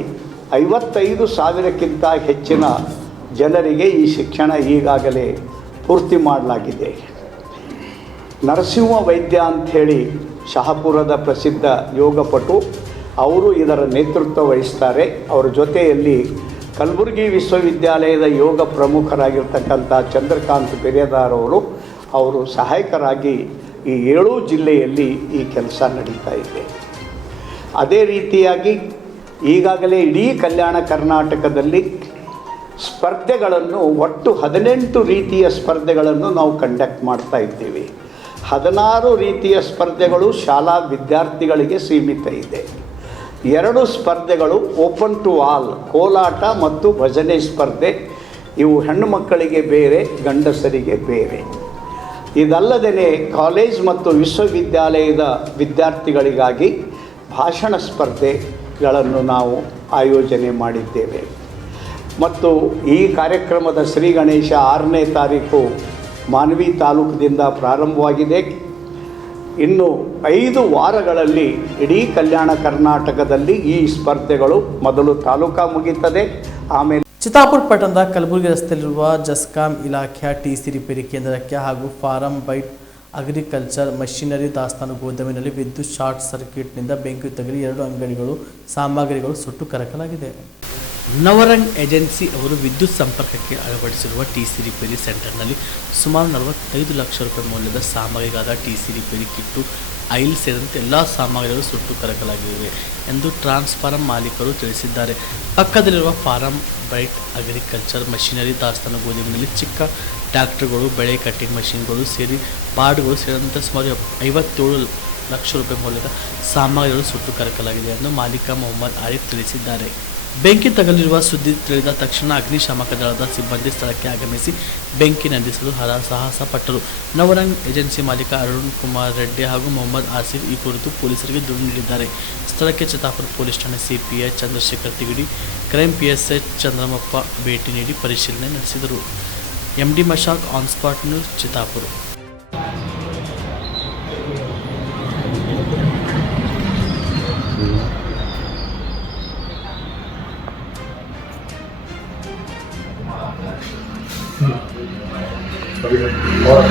55,000ಕ್ಕಿಂತ ಹೆಚ್ಚಿನ ಜನರಿಗೆ ಈ ಶಿಕ್ಷಣ ಈಗಾಗಲೇ ಪೂರ್ತಿ ಮಾಡಲಾಗಿದೆ. ನರಸಿಂಹ ವೈದ್ಯ ಅಂಥೇಳಿ ಶಹಾಪುರದ ಪ್ರಸಿದ್ಧ ಯೋಗಪಟು, ಅವರು ಇದರ ನೇತೃತ್ವ ವಹಿಸ್ತಾರೆ. ಅವರ ಜೊತೆಯಲ್ಲಿ ಕಲಬುರಗಿ ವಿಶ್ವವಿದ್ಯಾಲಯದ ಯೋಗ ಪ್ರಮುಖರಾಗಿರ್ತಕ್ಕಂಥ ಚಂದ್ರಕಾಂತ್ ಪೆರೇದಾರ್ ಅವರು ಸಹಾಯಕರಾಗಿ ಈ 7 ಜಿಲ್ಲೆಯಲ್ಲಿ ಈ ಕೆಲಸ ನಡೀತಾ ಇದೆ. ಅದೇ ರೀತಿಯಾಗಿ ಈಗಾಗಲೇ ಇಡೀ ಕಲ್ಯಾಣ ಕರ್ನಾಟಕದಲ್ಲಿ ಸ್ಪರ್ಧೆಗಳನ್ನು ಒಟ್ಟು 18 ರೀತಿಯ ಸ್ಪರ್ಧೆಗಳನ್ನು ನಾವು ಕಂಡಕ್ಟ್ ಮಾಡ್ತಾ ಇದ್ದೀವಿ. 16 ರೀತಿಯ ಸ್ಪರ್ಧೆಗಳು ಶಾಲಾ ವಿದ್ಯಾರ್ಥಿಗಳಿಗೆ ಸೀಮಿತ ಇದೆ. 2 ಸ್ಪರ್ಧೆಗಳು ಓಪನ್ ಟು ಆಲ್, ಕೋಲಾಟ ಮತ್ತು ಭಜನೆ ಸ್ಪರ್ಧೆ. ಇವು ಹೆಣ್ಣು ಮಕ್ಕಳಿಗೆ ಬೇರೆ, ಗಂಡಸರಿಗೆ ಬೇರೆ. ಇದಲ್ಲದೆ ಕಾಲೇಜ್ ಮತ್ತು ವಿಶ್ವವಿದ್ಯಾಲಯದ ವಿದ್ಯಾರ್ಥಿಗಳಿಗಾಗಿ ಭಾಷಣ ಸ್ಪರ್ಧೆಗಳನ್ನು ನಾವು ಆಯೋಜನೆ ಮಾಡಿದ್ದೇವೆ. ಮತ್ತು ಈ ಕಾರ್ಯಕ್ರಮದ ಶ್ರೀ ಗಣೇಶ 6ನೇ ತಾರೀಕು ಮಾನ್ವಿ ತಾಲೂಕಿನಿಂದ ಪ್ರಾರಂಭವಾಗಿದೆ. ಇನ್ನು 5 ವಾರಗಳಲ್ಲಿ ಇಡೀ ಕಲ್ಯಾಣ ಕರ್ನಾಟಕದಲ್ಲಿ ಈ ಸ್ಪರ್ಧೆಗಳು ಮೊದಲು ತಾಲೂಕಾ ಮುಗಿಯುತ್ತದೆ, ಆಮೇಲೆ ಚಿತ್ತಾಪುರ ಪಟ್ಟಣದ ಕಲಬುರಗಿ ರಸ್ತೆಯಲ್ಲಿರುವ ಜಸ್ಕಾಂ ಇಲಾಖೆಯ TC ರಿಪೇರಿ ಕೇಂದ್ರಕ್ಕೆ ಹಾಗೂ ಫಾರಂ ಬೈಟ್ ಅಗ್ರಿಕಲ್ಚರ್ ಮಷಿನರಿ ದಾಸ್ತಾನು ಗೋದಾಮಿನಲ್ಲಿ ವಿದ್ಯುತ್ ಶಾರ್ಟ್ ಸರ್ಕ್ಯೂಟ್ನಿಂದ ಬೆಂಕಿ ತಗುಲಿ 2 ಅಂಗಡಿಗಳು ಸಾಮಗ್ರಿಗಳು ಸುಟ್ಟು ಕರಕಲಾಗಿದೆ. ನವರಂಗ್ ಏಜೆನ್ಸಿ ಅವರು ವಿದ್ಯುತ್ ಸಂಪರ್ಕಕ್ಕೆ ಅಳವಡಿಸಿರುವ TC ರಿಪೇರಿ ಸೆಂಟರ್ನಲ್ಲಿ ಸುಮಾರು 45 ಲಕ್ಷ ರೂಪಾಯಿ ಮೌಲ್ಯದ ಸಾಮಗ್ರಿಗಳಾದ TC ರಿಪೇರಿ ಕಿಟ್ಟು, ಆಯಿಲ್ ಸೇರಿದಂತೆ ಎಲ್ಲ ಸಾಮಗ್ರಿಗಳು ಸುಟ್ಟು ಕರಕಲಾಗಿವೆ ಎಂದು ಟ್ರಾನ್ಸ್ಫಾರ್ಮರ್ ಮಾಲೀಕರು ತಿಳಿಸಿದ್ದಾರೆ. ಪಕ್ಕದಲ್ಲಿರುವ ಫಾರಂ ಬೈಟ್ ಅಗ್ರಿಕಲ್ಚರ್ ಮಷಿನರಿ ದಾಸ್ತಾನು ಗೋದಾಮಿನಲ್ಲಿ ಚಿಕ್ಕ ಟ್ರ್ಯಾಕ್ಟರ್ಗಳು, ಬೆಳೆ ಕಟ್ಟಿಂಗ್ ಮಷಿನ್ಗಳು ಸೇರಿ ಪಾರ್ಟ್ಗಳು ಸೇರಿದಂತೆ ಸುಮಾರು 57 ಲಕ್ಷ ರೂಪಾಯಿ ಮೌಲ್ಯದ ಸಾಮಗ್ರಿಗಳು ಸುಟ್ಟು ಕರಕಲಾಗಿದೆ ಎಂದು ಮಾಲೀಕ ಮೊಹಮ್ಮದ್ ಆರಿಫ್ ತಿಳಿಸಿದ್ದಾರೆ. ಬೆಂಕಿ ತಗುಲಿರುವ ಸುದ್ದಿ ತಿಳಿದ ತಕ್ಷಣ ಅಗ್ನಿಶಾಮಕ ದಳದ ಸಿಬ್ಬಂದಿ ಸ್ಥಳಕ್ಕೆ ಆಗಮಿಸಿ ಬೆಂಕಿ ನಂದಿಸಲು ಸಾಹಸ ಪಟ್ಟರು. ನವರಂಗ್ ಏಜೆನ್ಸಿ ಮಾಲೀಕ ಅರುಣ್ ಕುಮಾರ್ ರೆಡ್ಡಿ ಹಾಗೂ ಮೊಹಮ್ಮದ್ ಆಸಿಫ್ ಈ ಕುರಿತು ಪೊಲೀಸರಿಗೆ ದೂರು ನೀಡಿದ್ದಾರೆ. ಸ್ಥಳಕ್ಕೆ ಚಿತ್ತಾಪುರ ಪೊಲೀಸ್ ಠಾಣೆ CPI Chandrashekhar Tigadi, crime PSI Chandramappa ಭೇಟಿ ನೀಡಿ ಪರಿಶೀಲನೆ ನಡೆಸಿದರು. MD Mashak, on spot news, Chittapur. दूसरी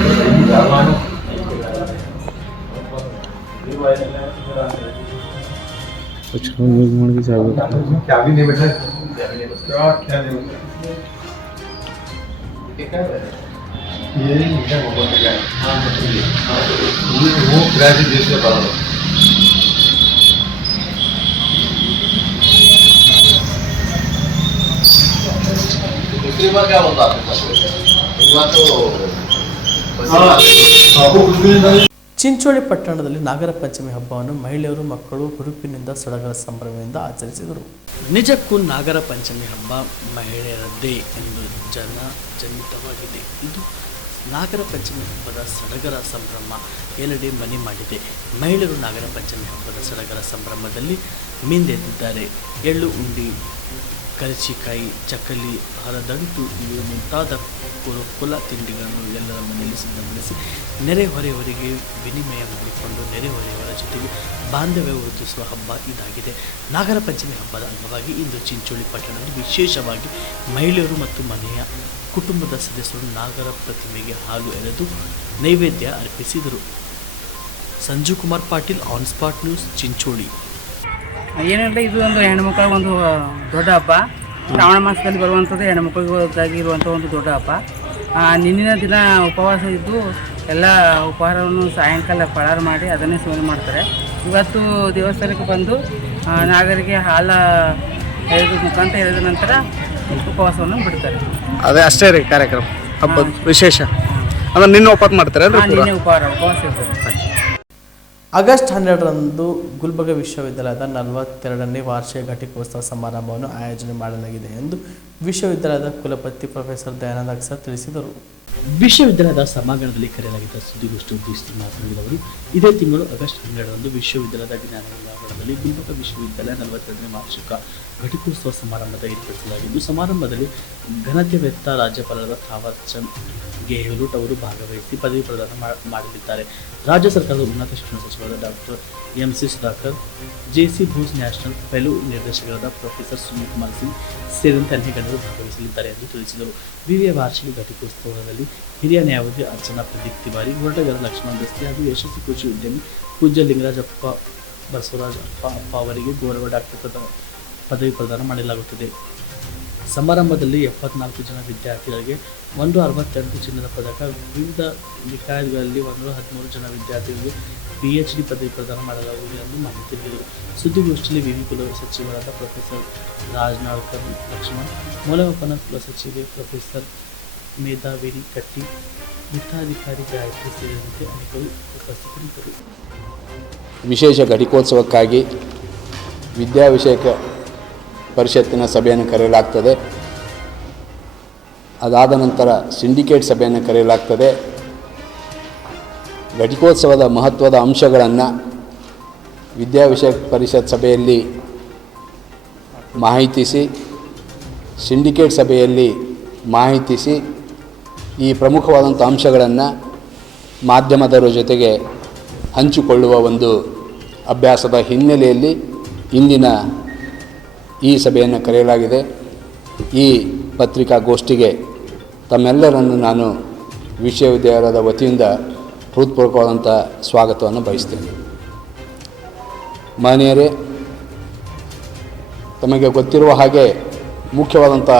बार क्या बोलता आपके साथ? एक बार तो ಚಿಂಚೋಳಿ ಪಟ್ಟಣದಲ್ಲಿ ನಾಗರ ಪಂಚಮಿ ಹಬ್ಬವನ್ನು ಮಹಿಳೆಯರು ಮಕ್ಕಳು ಹುರುಪಿನಿಂದ ಸಡಗರ ಸಂಭ್ರಮದಿಂದ ಆಚರಿಸಿದರು. ನಿಜಕ್ಕೂ ನಾಗರ ಪಂಚಮಿ ಹಬ್ಬ ಮಹಿಳೆಯರದ್ದೇ ಎಂದು ಜನಜನಿತವಾಗಿದೆ. ಇದು ನಾಗರ ಪಂಚಮಿ ಹಬ್ಬದ ಸಡಗರ ಸಂಭ್ರಮ ಎಲ್ಲೆಡೆ ಮನೆ ಮಾಡಿದೆ. ಮಹಿಳೆಯರು ನಾಗರ ಪಂಚಮಿ ಹಬ್ಬದ ಸಡಗರ ಸಂಭ್ರಮದಲ್ಲಿ ಮಿಂದೆದ್ದಿದ್ದಾರೆ. ಎಳ್ಳು ಉಂಡಿ, ಕರಚಿಕಾಯಿ, ಚಕ್ಕಲಿ, ಹರದಂಟು ಇವು ಮುಂತಾದ ಕುಲ ತಿಂಡಿಗಳನ್ನು ಎಲ್ಲರ ಮನೆಯಲ್ಲಿ ಸಿದ್ಧಪಡಿಸಿ ನೆರೆಹೊರೆಯವರಿಗೆ ವಿನಿಮಯ ಮಾಡಿಕೊಂಡು ನೆರೆಹೊರೆಯವರ ಜೊತೆಗೆ ಬಾಂಧವ್ಯ ವೃದ್ಧಿಸುವ ಹಬ್ಬ ಇದಾಗಿದೆ. ನಾಗರ ಪಂಚಮಿ ಹಬ್ಬದ ಅಂಗವಾಗಿ ಇಂದು ಚಿಂಚೋಳಿ ಪಟ್ಟಣದಲ್ಲಿ ವಿಶೇಷವಾಗಿ ಮಹಿಳೆಯರು ಮತ್ತು ಮನೆಯ ಕುಟುಂಬದ ಸದಸ್ಯರು ನಾಗರ ಪ್ರತಿಮೆಗೆ ಹಾಲು ಎರೆದು ನೈವೇದ್ಯ ಅರ್ಪಿಸಿದರು. Sanju Kumar Patil, on spot news, Chincholi. ಏನೆಂದರೆ ಇದು ಒಂದು ಹೆಣ್ಮಕ್ಳ ಒಂದು ದೊಡ್ಡ ಹಬ್ಬ. ಶ್ರಾವಣ ಮಾಸದಲ್ಲಿ ಬರುವಂಥದ್ದು ಹೆಣ್ಮಕ್ಳಿಗಾಗಿ ಇರುವಂಥ ಒಂದು ದೊಡ್ಡ ಹಬ್ಬ. ನಿನ್ನಿನ ದಿನ ಉಪವಾಸ ಇದ್ದು ಎಲ್ಲ ಉಪಹಾರವನ್ನು ಸಾಯಂಕಾಲ ಫಳಾರ ಮಾಡಿ ಅದನ್ನೇ ಸೇವನೆ ಮಾಡ್ತಾರೆ. ಇವತ್ತು ದೇವಸ್ಥಾನಕ್ಕೆ ಬಂದು ನಾಗರಿಗೆ ಹಾಲು ಎಳೆದು ಮುಖಾಂತರ ಎಳೆದ ನಂತರ ಉಪವಾಸವನ್ನು ಬಿಡ್ತಾರೆ. ಅದೇ ಅಷ್ಟೇ ರೀ ಕಾರ್ಯಕ್ರಮ ಹಬ್ಬದ ವಿಶೇಷ. ಅಂದ್ರೆ ನಿನ್ನೆ ಉಪವಾಸ ಮಾಡ್ತಾರೆ, ನಿನ್ನೆ ಉಪವಾಸ ಇರ್ತಾರೆ. ಆಗಸ್ಟ್ 12ರಂದು ಗುಲ್ಬರ್ಗ ವಿಶ್ವವಿದ್ಯಾಲಯದ 42ನೇ ವಾರ್ಷಿಕ ಘಟಿಕೋತ್ಸವ ಸಮಾರಂಭವನ್ನು ಆಯೋಜನೆ ಮಾಡಲಾಗಿದೆ ಎಂದು ವಿಶ್ವವಿದ್ಯಾಲಯದ ಕುಲಪತಿ ಪ್ರೊಫೆಸರ್ ದಯಾನಂದ ಅಕ್ಸರ್ ತಿಳಿಸಿದರು. ವಿಶ್ವವಿದ್ಯಾಲಯದ ಸಭಾಂಗಣದಲ್ಲಿ ಕರೆಯಲಾಗಿದ್ದ ಸುದ್ದಿಗೋಷ್ಠಿ ಉದ್ದೇಶಿಸಿ ಮಾತನಾಡಿದ ಅವರು, ಇದೇ ತಿಂಗಳು ಆಗಸ್ಟ್ 12ರಂದು ವಿಶ್ವವಿದ್ಯಾಲಯದ ಜ್ಞಾನ ವಿಭಾಗದಲ್ಲಿ ಗುಲ್ಬರ್ಗ ವಿಶ್ವವಿದ್ಯಾಲಯ 42ನೇ ವಾರ್ಷಿಕ ಘಟಿಕೋತ್ಸವ ಸಮಾರಂಭದ ಏರ್ಪಡಿಸಲಾಗಿದ್ದು, ಸಮಾರಂಭದಲ್ಲಿ ಘನತೆವೆತ್ತ ರಾಜ್ಯಪಾಲರಾದ ಥಾವರ್ ಚಂದ್ ಗೆಹ್ಲೋಟ್ ಅವರು ಭಾಗವಹಿಸಿ ಪದವಿ ಪ್ರದಾನ ಮಾಡಲಿದ್ದಾರೆ. ರಾಜ್ಯ ಸರ್ಕಾರದ ಉನ್ನತ ಶಿಕ್ಷಣ ಸಚಿವರಾದ doctor MC. Sudhakar, JC. Bose national fellow ನಿರ್ದೇಶಕರಾದ ಪ್ರೊಫೆಸರ್ ಸುನೀಲ್ ಕುಮಾರ್ ಸಿಂಗ್ ಸೇರಿದಂತೆ ಅನೇಕ ಗಣ್ಯರು ಭಾಗವಹಿಸಲಿದ್ದಾರೆ ಎಂದು ತಿಳಿಸಿದರು. ವಿವಿಯ ವಾರ್ಷಿಕ ಘಟಿಕೋತ್ಸವದಲ್ಲಿ ಹಿರಿಯ ನ್ಯಾಯವಾದಿ ಅರ್ಚನಾ ಪ್ರದೀಪ್ ತಿವಾರಿ, ಹೋರಾಟಗಾರ ಲಕ್ಷ್ಮಣ್ ದಸ್ತಿ ಹಾಗೂ ಯಶಸ್ವಿ ಕೃಷಿ ಉದ್ಯಮಿ ಪೂಜ್ಯ ಲಿಂಗರಾಜಪ್ಪ ಬಸವರಾಜಪ್ಪ ಅಪ್ಪ ಅವರಿಗೆ ಗೌರವ ಡಾಕ್ಟರ್ ಪದವಿ ಪ್ರದಾನ ಮಾಡಲಾಗುತ್ತದೆ. ಸಮಾರಂಭದಲ್ಲಿ 74 ಜನ ವಿದ್ಯಾರ್ಥಿಗಳಿಗೆ 168 ಚಿನ್ನದ ಪದಕ, ವಿವಿಧ ನಿಕಾಯಗಳಲ್ಲಿ 113 ಜನ ವಿದ್ಯಾರ್ಥಿಗಳಿಗೆ PhD ಪದವಿ ಪ್ರದಾನ ಮಾಡಲಾಗುವುದು ಎಂದು ಮಾಹಿತಿ ನೀಡಿದರು. ಸುದ್ದಿಗೋಷ್ಠಿಯಲ್ಲಿ ವಿವಿ ಕುಲ ಸಚಿವರಾದ ಪ್ರೊಫೆಸರ್ ರಾಜನಾಳ್ಕರ್ ಲಕ್ಷ್ಮಣ್, ಮೂಲವಪನ ಕುಲ ಸಚಿವೆ ಪ್ರೊಫೆಸರ್ ಮೇಧಾವೇರಿ ಕಟ್ಟಿ, ವಿತ್ತಾಧಿಕಾರಿ ಗಾಯತ್ರಿ ಸೇರಿದಂತೆ ಅನೇಕರು ಉಪಸ್ಥಿತರಿದ್ದರು. ವಿಶೇಷ ಘಟಿಕೋತ್ಸವಕ್ಕಾಗಿ ವಿದ್ಯಾವಿಷಯಕ ಪರಿಷತ್ತಿನ ಸಭೆಯನ್ನು ಕರೆಯಲಾಗ್ತದೆ. ಅದಾದ ನಂತರ ಸಿಂಡಿಕೇಟ್ ಸಭೆಯನ್ನು ಕರೆಯಲಾಗ್ತದೆ. ಘಟಿಕೋತ್ಸವದ ಮಹತ್ವದ ಅಂಶಗಳನ್ನು ವಿದ್ಯಾವಿಷಯಕ ಪರಿಷತ್ ಸಭೆಯಲ್ಲಿ ಮಾಹಿತಿಸಿ, ಸಿಂಡಿಕೇಟ್ ಸಭೆಯಲ್ಲಿ ಮಾಹಿತಿಸಿ, ಈ ಪ್ರಮುಖವಾದಂಥ ಅಂಶಗಳನ್ನು ಮಾಧ್ಯಮದವರ ಜೊತೆಗೆ ಹಂಚಿಕೊಳ್ಳುವ ಒಂದು ಅಭ್ಯಾಸದ ಹಿನ್ನೆಲೆಯಲ್ಲಿ ಇಂದಿನ ಈ ಸಭೆಯನ್ನು ಕರೆಯಲಾಗಿದೆ. ಈ ಪತ್ರಿಕಾಗೋಷ್ಠಿಗೆ ತಮ್ಮೆಲ್ಲರನ್ನು ನಾನು ವಿಶ್ವವಿದ್ಯಾಲಯದ ವತಿಯಿಂದ ಹೃತ್ಪೂರ್ವಕವಾದಂಥ ಸ್ವಾಗತವನ್ನು ಬಯಸ್ತೇನೆ. ಮಾನ್ಯರೇ, ತಮಗೆ ಗೊತ್ತಿರುವ ಹಾಗೆ ಮುಖ್ಯವಾದಂಥ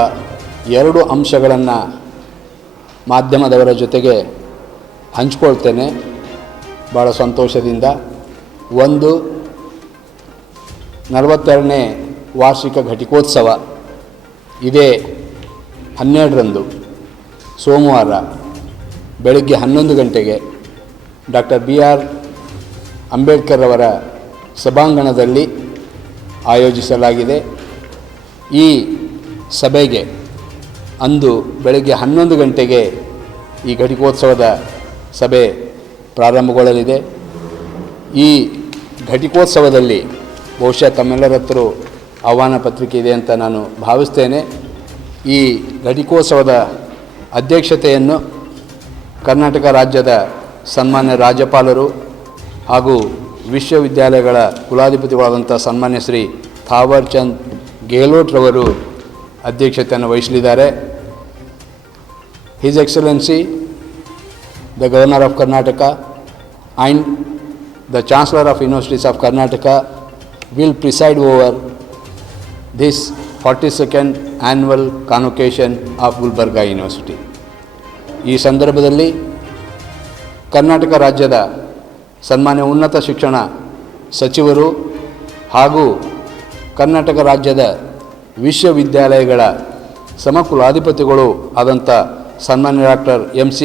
2 ಅಂಶಗಳನ್ನು ಮಾಧ್ಯಮದವರ ಜೊತೆಗೆ ಹಂಚ್ಕೊಳ್ತೇನೆ ಭಾಳ ಸಂತೋಷದಿಂದ. ಒಂದು, 42ನೇ ವಾರ್ಷಿಕ ಘಟಿಕೋತ್ಸವ ಇದೇ 12ರಂದು ಸೋಮವಾರ ಬೆಳಗ್ಗೆ 11 ಗಂಟೆಗೆ ಡಾಕ್ಟರ್ BR ಅಂಬೇಡ್ಕರ್ ಅವರ ಸಭಾಂಗಣದಲ್ಲಿ ಆಯೋಜಿಸಲಾಗಿದೆ. ಈ ಸಭೆಗೆ ಅಂದು ಬೆಳಗ್ಗೆ 11 ಗಂಟೆಗೆ ಈ ಘಟಿಕೋತ್ಸವದ ಸಭೆ ಪ್ರಾರಂಭಗೊಳ್ಳಲಿದೆ. ಈ ಘಟಿಕೋತ್ಸವದಲ್ಲಿ ಬಹುಶಃ ತಮ್ಮೆಲ್ಲರ ಹತ್ರ ಆಹ್ವಾನ ಪತ್ರಿಕೆ ಇದೆ ಅಂತ ನಾನು ಭಾವಿಸ್ತೇನೆ. ಈ ಘಟಿಕೋತ್ಸವದ ಅಧ್ಯಕ್ಷತೆಯನ್ನು ಕರ್ನಾಟಕ ರಾಜ್ಯದ ಸನ್ಮಾನ್ಯ ರಾಜ್ಯಪಾಲರು ಹಾಗೂ ವಿಶ್ವವಿದ್ಯಾಲಯಗಳ ಕುಲಾಧಿಪತಿಗಳಾದಂಥ ಸನ್ಮಾನ್ಯ ಶ್ರೀ ಥಾವರ್ ಚಂದ್ ಗೆಹ್ಲೋಟ್ ರವರು ಅಧ್ಯಕ್ಷತೆಯನ್ನು ವಹಿಸಲಿದ್ದಾರೆ. His excellency the Governor of Karnataka and the Chancellor of Universities of Karnataka will preside over this 42nd annual convocation of Gulbarga University. ಈ ಸಂದರ್ಭದಲ್ಲಿ ಕರ್ನಾಟಕ ರಾಜ್ಯದ ಸನ್ಮಾನ್ಯ ಉನ್ನತ ಶಿಕ್ಷಣ ಸಚಿವರು ಹಾಗೂ ಕರ್ನಾಟಕ ರಾಜ್ಯದ ವಿಶ್ವವಿದ್ಯಾಲಯಗಳ ಸಮಕುಲಾಧಿಪತಿಗಳು ಆದಂಥ ಸನ್ಮಾನ್ಯ ಡಾಕ್ಟರ್ MC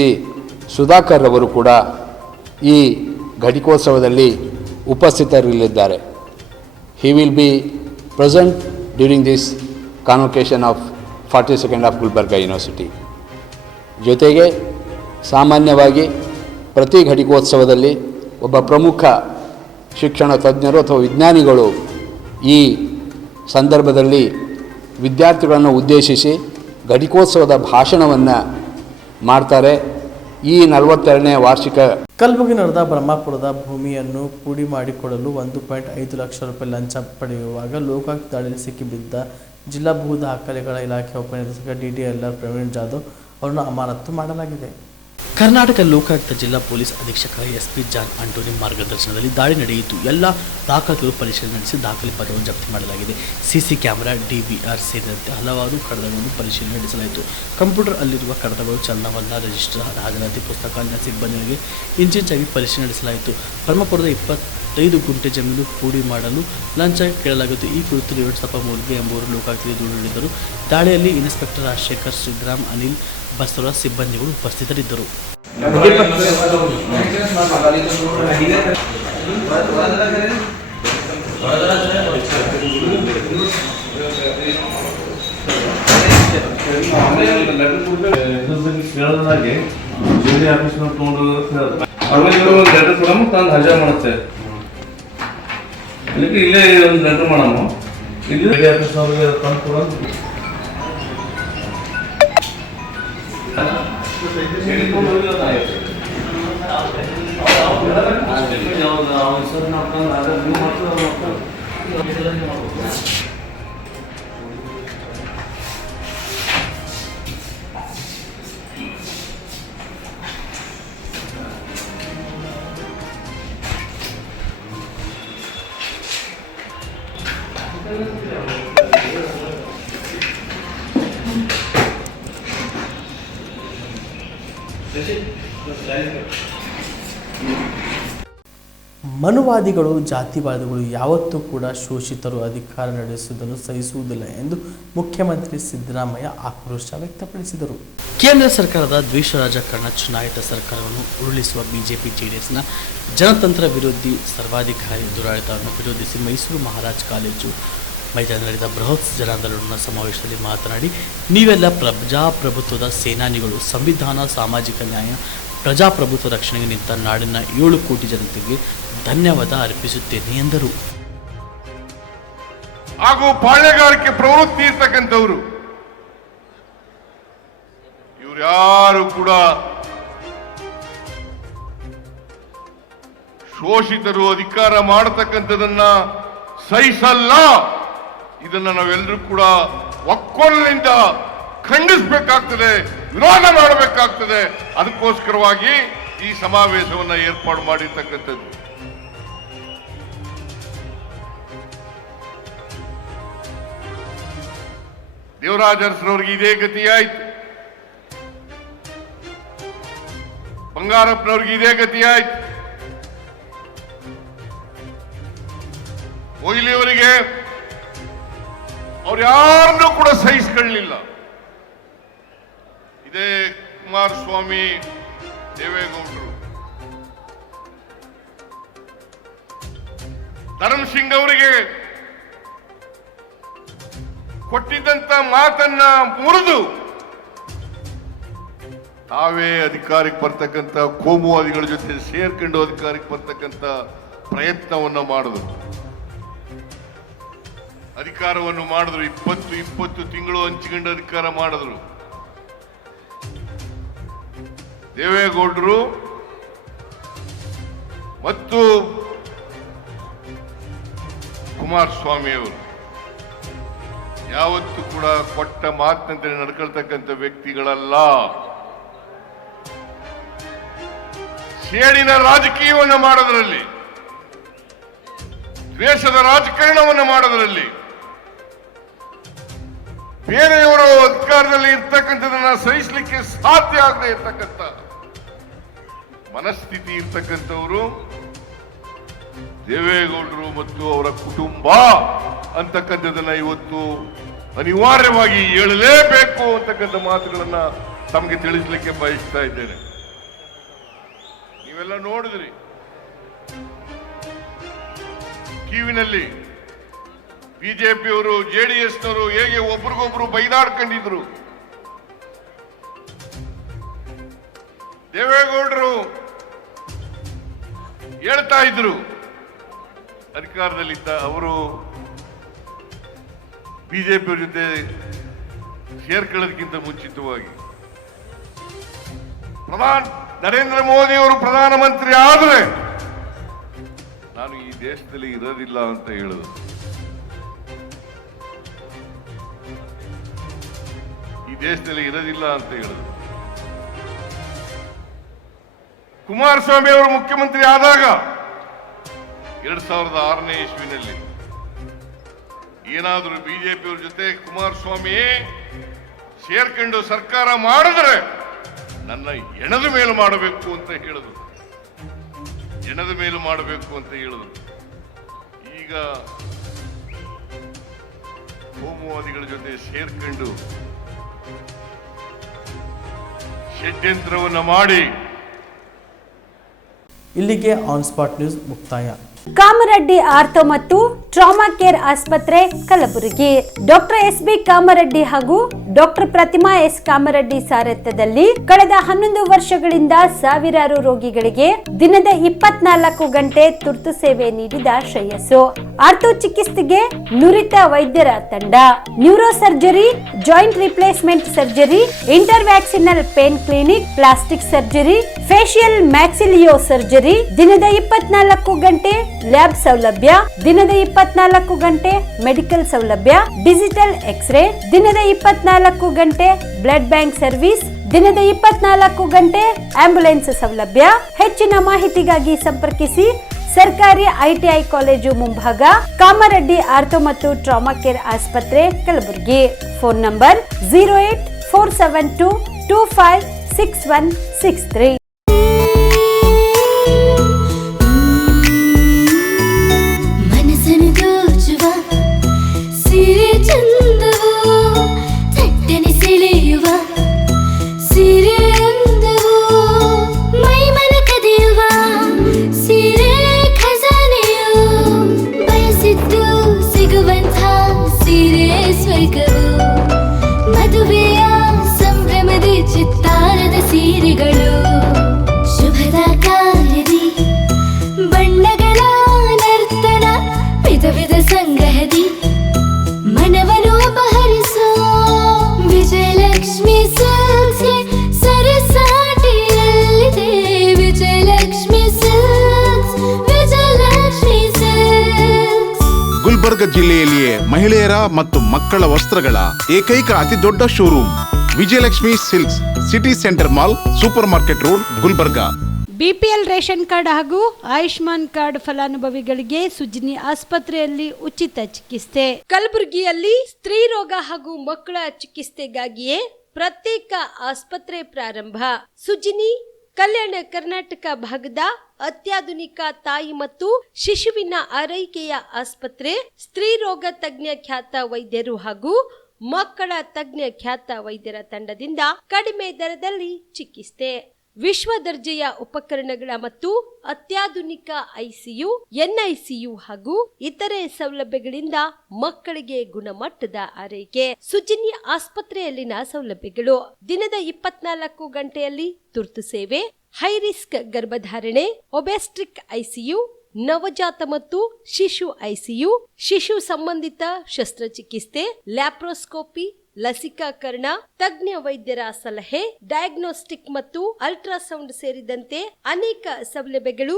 ಸುಧಾಕರ್ ಅವರು ಕೂಡ ಈ ಘಟಿಕೋತ್ಸವದಲ್ಲಿ ಉಪಸ್ಥಿತರಿರಲಿದ್ದಾರೆ. He will be present during this convocation of 42nd of Gulbarga University. ಜೊತೆಗೆ ಸಾಮಾನ್ಯವಾಗಿ ಪ್ರತಿ ಘಟಿಕೋತ್ಸವದಲ್ಲಿ ಒಬ್ಬ ಪ್ರಮುಖ ಶಿಕ್ಷಣ ತಜ್ಞರು ಅಥವಾ ವಿಜ್ಞಾನಿಗಳು ಈ ಸಂದರ್ಭದಲ್ಲಿ ವಿದ್ಯಾರ್ಥಿಗಳನ್ನು ಉದ್ದೇಶಿಸಿ ಘಟಿಕೋತ್ಸವದ ಭಾಷಣವನ್ನು ಮಾಡ್ತಾರೆ. ಈ 42ನೇ ವಾರ್ಷಿಕ ಕಲಬುರಗಿ ನಡೆದ ಬ್ರಹ್ಮಪುರದ ಭೂಮಿಯನ್ನು ಪುಡಿ ಮಾಡಿಕೊಡಲು 1.5 ಲಕ್ಷ ರೂಪಾಯಿ ಲಂಚ ಪಡೆಯುವಾಗ ಲೋಕಾಯುಕ್ತ ದಾಳಿಯಲ್ಲಿ ಸಿಕ್ಕಿಬಿದ್ದ ಜಿಲ್ಲಾ ಭೂ ದಾಖಲೆಗಳ ಇಲಾಖೆ ಉಪನಿರ್ದೇಶಕ DDLR ಪ್ರವೀಣ್ ಜಾಧವ್ ಅವರನ್ನು ಅಮಾನತು ಮಾಡಲಾಗಿದೆ. ಕರ್ನಾಟಕ ಲೋಕಾಯುಕ್ತ ಜಿಲ್ಲಾ ಪೊಲೀಸ್ ಅಧೀಕ್ಷಕ SP ಜಾನ್ ಆಂಟೋನಿ ಮಾರ್ಗದರ್ಶನದಲ್ಲಿ ದಾಳಿ ನಡೆಯಿತು. ಎಲ್ಲ ದಾಖಲೆಗಳು ಪರಿಶೀಲನೆ ನಡೆಸಿ ದಾಖಲೆ ಪತ್ರವನ್ನು ಜಪ್ತಿ ಮಾಡಲಾಗಿದೆ. CC ಕ್ಯಾಮೆರಾ, DVR ಸೇರಿದಂತೆ ಹಲವಾರು ಕಡತಗಳನ್ನು ಪರಿಶೀಲನೆ ನಡೆಸಲಾಯಿತು. ಕಂಪ್ಯೂಟರ್ ಅಲ್ಲಿರುವ ಕಡತಗಳು ಚಲನವಲ್ಲ, ರಿಜಿಸ್ಟರ್, ಹಾಜರಾತಿ ಪುಸ್ತಕ ಸಿಬ್ಬಂದಿಗಳಿಗೆ ಇಂಚಿಂಚಾಗಿ ಪರಿಶೀಲನೆ ನಡೆಸಲಾಯಿತು. ಬ್ರಹ್ಮಪುರದ 25 ಗುಂಟೆ ಜಮೀನು ಪೂಡಿ ಮಾಡಲು ಲಂಚ ಕೇಳಲಾಗಿತ್ತು. ಈ ಕುರಿತು ರೇವಣಸಪ್ಪ ಮೂಲ್ಗೆ ಎಂಬುವರು ಲೋಕಾಯುಕ್ತರಿಗೆ ದೂರು ನೀಡಿದರು. ದಾಳಿಯಲ್ಲಿ ಇನ್ಸ್ಪೆಕ್ಟರ್ ರಾಜಶೇಖರ್, ಶ್ರೀಗ್ರಾಮ್, ಅನಿಲ್, ಬಸವರಾಜ್ ಸಿಬ್ಬಂದಿಗಳು ಉಪಸ್ಥಿತರಿದ್ದರು. ಹಜಾ ಮಾಡುತ್ತೆ ಇಲ್ಲೇ ಒಂದು ಲೆಟರ್ ಮಾಡಮ್ಮ ಇಲ್ಲಿ ಆಫೀಸ್ನವ್ರಿಗೆ ತಂದು ಕೊಡ ಮನುವಾದಿಗಳು, ಜಾತಿವಾದಿಗಳು ಯಾವತ್ತೂ ಕೂಡ ಶೋಷಿತರು ಅಧಿಕಾರ ನಡೆಸುವುದನ್ನು ಸಹಿಸುವುದಿಲ್ಲ ಎಂದು ಮುಖ್ಯಮಂತ್ರಿ ಸಿದ್ದರಾಮಯ್ಯ ಆಕ್ರೋಶ ವ್ಯಕ್ತಪಡಿಸಿದರು. ಕೇಂದ್ರ ಸರ್ಕಾರದ ದ್ವೇಷ ರಾಜಕಾರಣ, ಚುನಾಯಿತ ಸರ್ಕಾರವನ್ನು ಉರುಳಿಸುವ ಬಿಜೆಪಿ ಜೆಡಿಎಸ್ನ ಜನತಂತ್ರ ವಿರೋಧಿ ಸರ್ವಾಧಿಕಾರಿ ದುರಾಡಳಿತವನ್ನು ವಿರೋಧಿಸಿ ಮೈಸೂರು ಮಹಾರಾಜ್ ಕಾಲೇಜು ಮೈದಾನ ನಡೆದ ಬೃಹತ್ ಜನಾಂದೋಲನ ಸಮಾವೇಶದಲ್ಲಿ ಮಾತನಾಡಿ, ನೀವೆಲ್ಲ ಪ್ರಜಾಪ್ರಭುತ್ವದ ಸೇನಾನಿಗಳು, ಸಂವಿಧಾನ, ಸಾಮಾಜಿಕ ನ್ಯಾಯ, ಪ್ರಜಾಪ್ರಭುತ್ವ ರಕ್ಷಣೆಗೆ ನಿಂತ ನಾಡಿನ 7 ಕೋಟಿ ಜನತೆಗೆ ಧನ್ಯವಾದ ಅರ್ಪಿಸುತ್ತೇನೆ ಎಂದರು. ಹಾಗೂ ಪಾಳ್ಯಗಾರಿಕೆ ಪ್ರವೃತ್ತಿ ಇರ್ತಕ್ಕಂಥವ್ರು ಇವ್ರು ಯಾರು ಕೂಡ ಶೋಷಿತರು ಅಧಿಕಾರ ಮಾಡತಕ್ಕಂಥದನ್ನ ಸಹಿಸಲ್ಲ. ಇದನ್ನ ನಾವೆಲ್ಲರೂ ಕೂಡ ಒಕ್ಕೊಲಿನಿಂದ ಖಂಡಿಸಬೇಕಾಗ್ತದೆ, ವಿರೋಧ ಮಾಡಬೇಕಾಗ್ತದೆ. ಅದಕ್ಕೋಸ್ಕರವಾಗಿ ಈ ಸಮಾವೇಶವನ್ನು ಏರ್ಪಾಡು ಮಾಡಿರ್ತಕ್ಕಂಥದ್ದು. ದೇವರಾಜ ಅರಸರವರಿಗೆ ಇದೇ ಗತಿಯಾಯ್ತು, ಬಂಗಾರಪ್ಪನವ್ರಿಗೆ ಇದೇ ಗತಿಯಾಯ್ತು, ಮೊಯ್ಲಿಯವರಿಗೆ ಅವ್ರು ಯಾರನ್ನೂ ಕೂಡ ಸಹಿಸಿಕೊಳ್ಳಲಿಲ್ಲ. ಇದೇ ಕುಮಾರಸ್ವಾಮಿ, ದೇವೇಗೌಡರು, ಧರ್ಮಸಿಂಗ್ ಅವರಿಗೆ ಕೊಟ್ಟಿದ್ದಂತ ಮಾತನ್ನ ಮುರಿದು ತಾವೇ ಅಧಿಕಾರಕ್ಕೆ ಬರ್ತಕ್ಕಂಥ ಕೋಮುವಾದಿಗಳ ಜೊತೆ ಸೇರ್ಕೊಂಡು ಅಧಿಕಾರಕ್ಕೆ ಬರ್ತಕ್ಕಂಥ ಪ್ರಯತ್ನವನ್ನ ಮಾಡಿದ್ರು, ಅಧಿಕಾರವನ್ನು ಮಾಡಿದ್ರು. 20 ತಿಂಗಳು ಹಂಚಿಕೊಂಡು ಅಧಿಕಾರ ಮಾಡಿದ್ರು. ದೇವೇಗೌಡರು ಮತ್ತು ಕುಮಾರಸ್ವಾಮಿ ಅವರು ಯಾವತ್ತೂ ಕೂಡ ಕೊಟ್ಟ ಮಾತಿನಂತೆ ನಡ್ಕೊಳ್ತಕ್ಕಂಥ ವ್ಯಕ್ತಿಗಳಲ್ಲ. ಸೇಡಿನ ರಾಜಕೀಯವನ್ನು ಮಾಡೋದರಲ್ಲಿ, ದ್ವೇಷದ ರಾಜಕಾರಣವನ್ನು ಮಾಡೋದರಲ್ಲಿ, ಬೇರೆಯವರು ಅಧಿಕಾರದಲ್ಲಿ ಇರ್ತಕ್ಕಂಥದನ್ನ ಸಹಿಸಲಿಕ್ಕೆ ಸಾಧ್ಯ ಆಗದೆ ಇರ್ತಕ್ಕಂಥ ಮನಸ್ಥಿತಿ ಇರ್ತಕ್ಕಂಥವರು ದೇವೇಗೌಡರು ಮತ್ತು ಅವರ ಕುಟುಂಬ ಅಂತಕ್ಕಂಥದನ್ನ ಇವತ್ತು ಅನಿವಾರ್ಯವಾಗಿ ಹೇಳಲೇಬೇಕು ಅಂತಕ್ಕಂಥ ಮಾತುಗಳನ್ನ ತಮಗೆ ತಿಳಿಸಲಿಕ್ಕೆ ಬಯಸ್ತಾ ಇದ್ದೇನೆ. ನೀವೆಲ್ಲ ನೋಡಿದ್ರಿ ಟಿವಿನಲ್ಲಿ ಬಿಜೆಪಿಯವರು ಜೆಡಿಎಸ್ನವರು ಹೇಗೆ ಒಬ್ರಿಗೊಬ್ರು ಬೈದಾಡ್ಕೊಂಡಿದ್ರು. ದೇವೇಗೌಡರು ಹೇಳ್ತಾ ಇದ್ರು ಅಧಿಕಾರದಲ್ಲಿದ್ದ ಅವರು ಬಿಜೆಪಿಯವ್ರ ಜೊತೆ ಸೇರ್ಕೊಳ್ಳೋದಕ್ಕಿಂತ ಮುಂಚಿತವಾಗಿ ನರೇಂದ್ರ ಮೋದಿ ಅವರು ಪ್ರಧಾನಮಂತ್ರಿ ಆದರೆ ನಾನು ಈ ದೇಶದಲ್ಲಿ ಇರೋದಿಲ್ಲ ಅಂತ ಹೇಳಿದ್ರು. ಈ ದೇಶದಲ್ಲಿ ಇರೋದಿಲ್ಲ ಅಂತ ಹೇಳಿದ್ರು. ಕುಮಾರಸ್ವಾಮಿ ಅವರು ಮುಖ್ಯಮಂತ್ರಿ ಆದಾಗ 2006ನೇ ಇಸ್ವಿನಲ್ಲಿ ಏನಾದರೂ ಬಿಜೆಪಿಯವ್ರ ಜೊತೆ ಕುಮಾರಸ್ವಾಮಿ ಸೇರ್ಕೊಂಡು ಸರ್ಕಾರ ಮಾಡಿದ್ರೆ ನನ್ನ ಹೆಣದ ಮೇಲು ಮಾಡಬೇಕು ಅಂತ ಹೇಳಿದ್ರು. ಹೆಣದ ಮೇಲು ಮಾಡಬೇಕು ಅಂತ ಹೇಳಿದ್ರು. ಈಗ ಕೋಮುವಾದಿಗಳ ಜೊತೆ ಸೇರ್ಕೊಂಡು ಷಡ್ಯಂತ್ರವನ್ನು ಮಾಡಿ ಇಲ್ಲಿಗೆ ಆನ್ ಸ್ಪಾಟ್ ನ್ಯೂಸ್ ಮುಕ್ತಾಯ. ಕಾಮರೆಡ್ಡಿ ಆರ್ಥೋ ಮತ್ತು ಟ್ರಾಮಾ ಕೇರ್ ಆಸ್ಪತ್ರೆ ಕಲಬುರಗಿ. Doctor S B. ಕಾಮರೆಡ್ಡಿ ಹಾಗೂ ಡಾಕ್ಟರ್ ಪ್ರತಿಮಾ ಎಸ್. ಕಾಮರೆಡ್ಡಿ ಸಾರಥ್ಯದಲ್ಲಿ ಕಳೆದ 11 ವರ್ಷಗಳಿಂದ ಸಾವಿರಾರು ರೋಗಿಗಳಿಗೆ ದಿನದ 24 ಗಂಟೆ ತುರ್ತು ಸೇವೆ ನೀಡಿದ ಶ್ರೇಯಸ್ಸು. ಆರ್ಥೋ ಚಿಕಿತ್ಸೆಗೆ ನುರಿತ ವೈದ್ಯರ ತಂಡ, neuro surgery, joint replacement surgery, interventional pain clinic, plastic surgery, facial maxillo surgery, ದಿನದ 24 ಗಂಟೆ ಲ್ಯಾಬ್ ಸೌಲಭ್ಯ, ದಿನದ 24 ಗಂಟೆ ಮೆಡಿಕಲ್ ಸೌಲಭ್ಯ, ಡಿಜಿಟಲ್ ಎಕ್ಸ್ರೇ, ದಿನದ 24 ಗಂಟೆ ಬ್ಲಡ್ ಬ್ಯಾಂಕ್ ಸರ್ವಿಸ್, ದಿನದ 24 ಗಂಟೆ ಆಂಬ್ಯುಲೆನ್ಸ್ ಸೌಲಭ್ಯ. ಹೆಚ್ಚಿನ ಮಾಹಿತಿಗಾಗಿ ಸಂಪರ್ಕಿಸಿ ಸರ್ಕಾರಿ ಐಟಿಐ ಕಾಲೇಜು ಮುಂಭಾಗ, ಕಾಮರೆಡ್ಡಿ ಆರ್ಥೋ ಮತ್ತು ಟ್ರಾಮಾ ಕೇರ್ ಆಸ್ಪತ್ರೆ ಕಲಬುರಗಿ. Phone number 084722566163. ಮದುವೆಯ ಸಂಭ್ರಮದಿ ಚಿತ್ತಾರದ ಸೀರೆಗಳು, ಶುಭದ ಕಾರ್ಯದಿ ಬಣ್ಣಗಳ ನರ್ತನ, ವಿಧ ವಿಧ ಸಂಗ್ರಹದಿ ಮನವನ್ನು ಅಪಹರಿಸೋ ವಿಜಯಲಕ್ಷ್ಮಿ ಸಿಲ್ಕ್ಸ್ ಸರಸಾಟಿಯಲ್ಲಿದೆ. Vijayalakshmi silks, Vijayalakshmi silks. ಗುಲ್ಬರ್ಗ ಜಿಲ್ಲೆಯಲ್ಲಿಯೇ ಮಹಿಳೆಯರ ಮತ್ತು ಮಕ್ಕಳ ವಸ್ತ್ರಗಳ ಏಕೈಕ ಅತಿ ದೊಡ್ಡ showroom Vijayalakshmi silks, city centre mall, super market road, Gulbarga. BPL ration card ಹಾಗೂ ಆಯುಷ್ಮಾನ್ ಕಾರ್ಡ್ ಫಲಾನುಭವಿಗಳಿಗೆ ಸುಜಿನಿ ಆಸ್ಪತ್ರೆಯಲ್ಲಿ ಉಚಿತ ಚಿಕಿತ್ಸೆ. ಕಲಬುರಗಿಯಲ್ಲಿ ಸ್ತ್ರೀ ರೋಗ ಹಾಗೂ ಮಕ್ಕಳ ಚಿಕಿತ್ಸೆಗಾಗಿಯೇ ಪ್ರತ್ಯೇಕ ಆಸ್ಪತ್ರೆ ಪ್ರಾರಂಭ. ಸುಜಿನಿ ಕಲ್ಯಾಣ ಕರ್ನಾಟಕ ಭಾಗದ ಅತ್ಯಾಧುನಿಕ ತಾಯಿ ಮತ್ತು ಶಿಶುವಿನ ಆರೈಕೆಯ ಆಸ್ಪತ್ರೆ. ಸ್ತ್ರೀ ರೋಗ ತಜ್ಞ ಖ್ಯಾತ ವೈದ್ಯರು ಹಾಗೂ ಮಕ್ಕಳ ತಜ್ಞ ಖ್ಯಾತ ವೈದ್ಯರ ತಂಡದಿಂದ ಕಡಿಮೆ ದರದಲ್ಲಿ ಚಿಕಿತ್ಸೆ. ವಿಶ್ವ ದರ್ಜೆಯ ಉಪಕರಣಗಳ ಮತ್ತು ಅತ್ಯಾಧುನಿಕ ಐಸಿಯು, ಎನ್ಐಸಿಯು ಹಾಗೂ ಇತರೆ ಸೌಲಭ್ಯಗಳಿಂದ ಮಕ್ಕಳಿಗೆ ಗುಣಮಟ್ಟದ ಆರೈಕೆ. ಸುಜಿನಿ ಆಸ್ಪತ್ರೆಯಲ್ಲಿನ ಸೌಲಭ್ಯಗಳು: ದಿನದ 24 ಗಂಟೆಯಲ್ಲಿ ತುರ್ತು ಸೇವೆ, ಹೈ ರಿಸ್ಕ್ ಗರ್ಭಧಾರಣೆ, ಒಬೆಸ್ಟ್ರಿಕ್ ಐಸಿಯು, ನವಜಾತ ಮತ್ತು ಶಿಶು ಐಸಿಯು, ಶಿಶು ಸಂಬಂಧಿತ ಶಸ್ತ್ರಚಿಕಿತ್ಸೆ, ಲ್ಯಾಪ್ರೋಸ್ಕೋಪಿ, ಲಸಿಕಾಕರಣ, ತಜ್ಞ ವೈದ್ಯರ ಸಲಹೆ, ಡಯಾಗ್ನೋಸ್ಟಿಕ್ ಮತ್ತು ಅಲ್ಟ್ರಾಸೌಂಡ್ ಸೇರಿದಂತೆ ಅನೇಕ ಸೌಲಭ್ಯಗಳು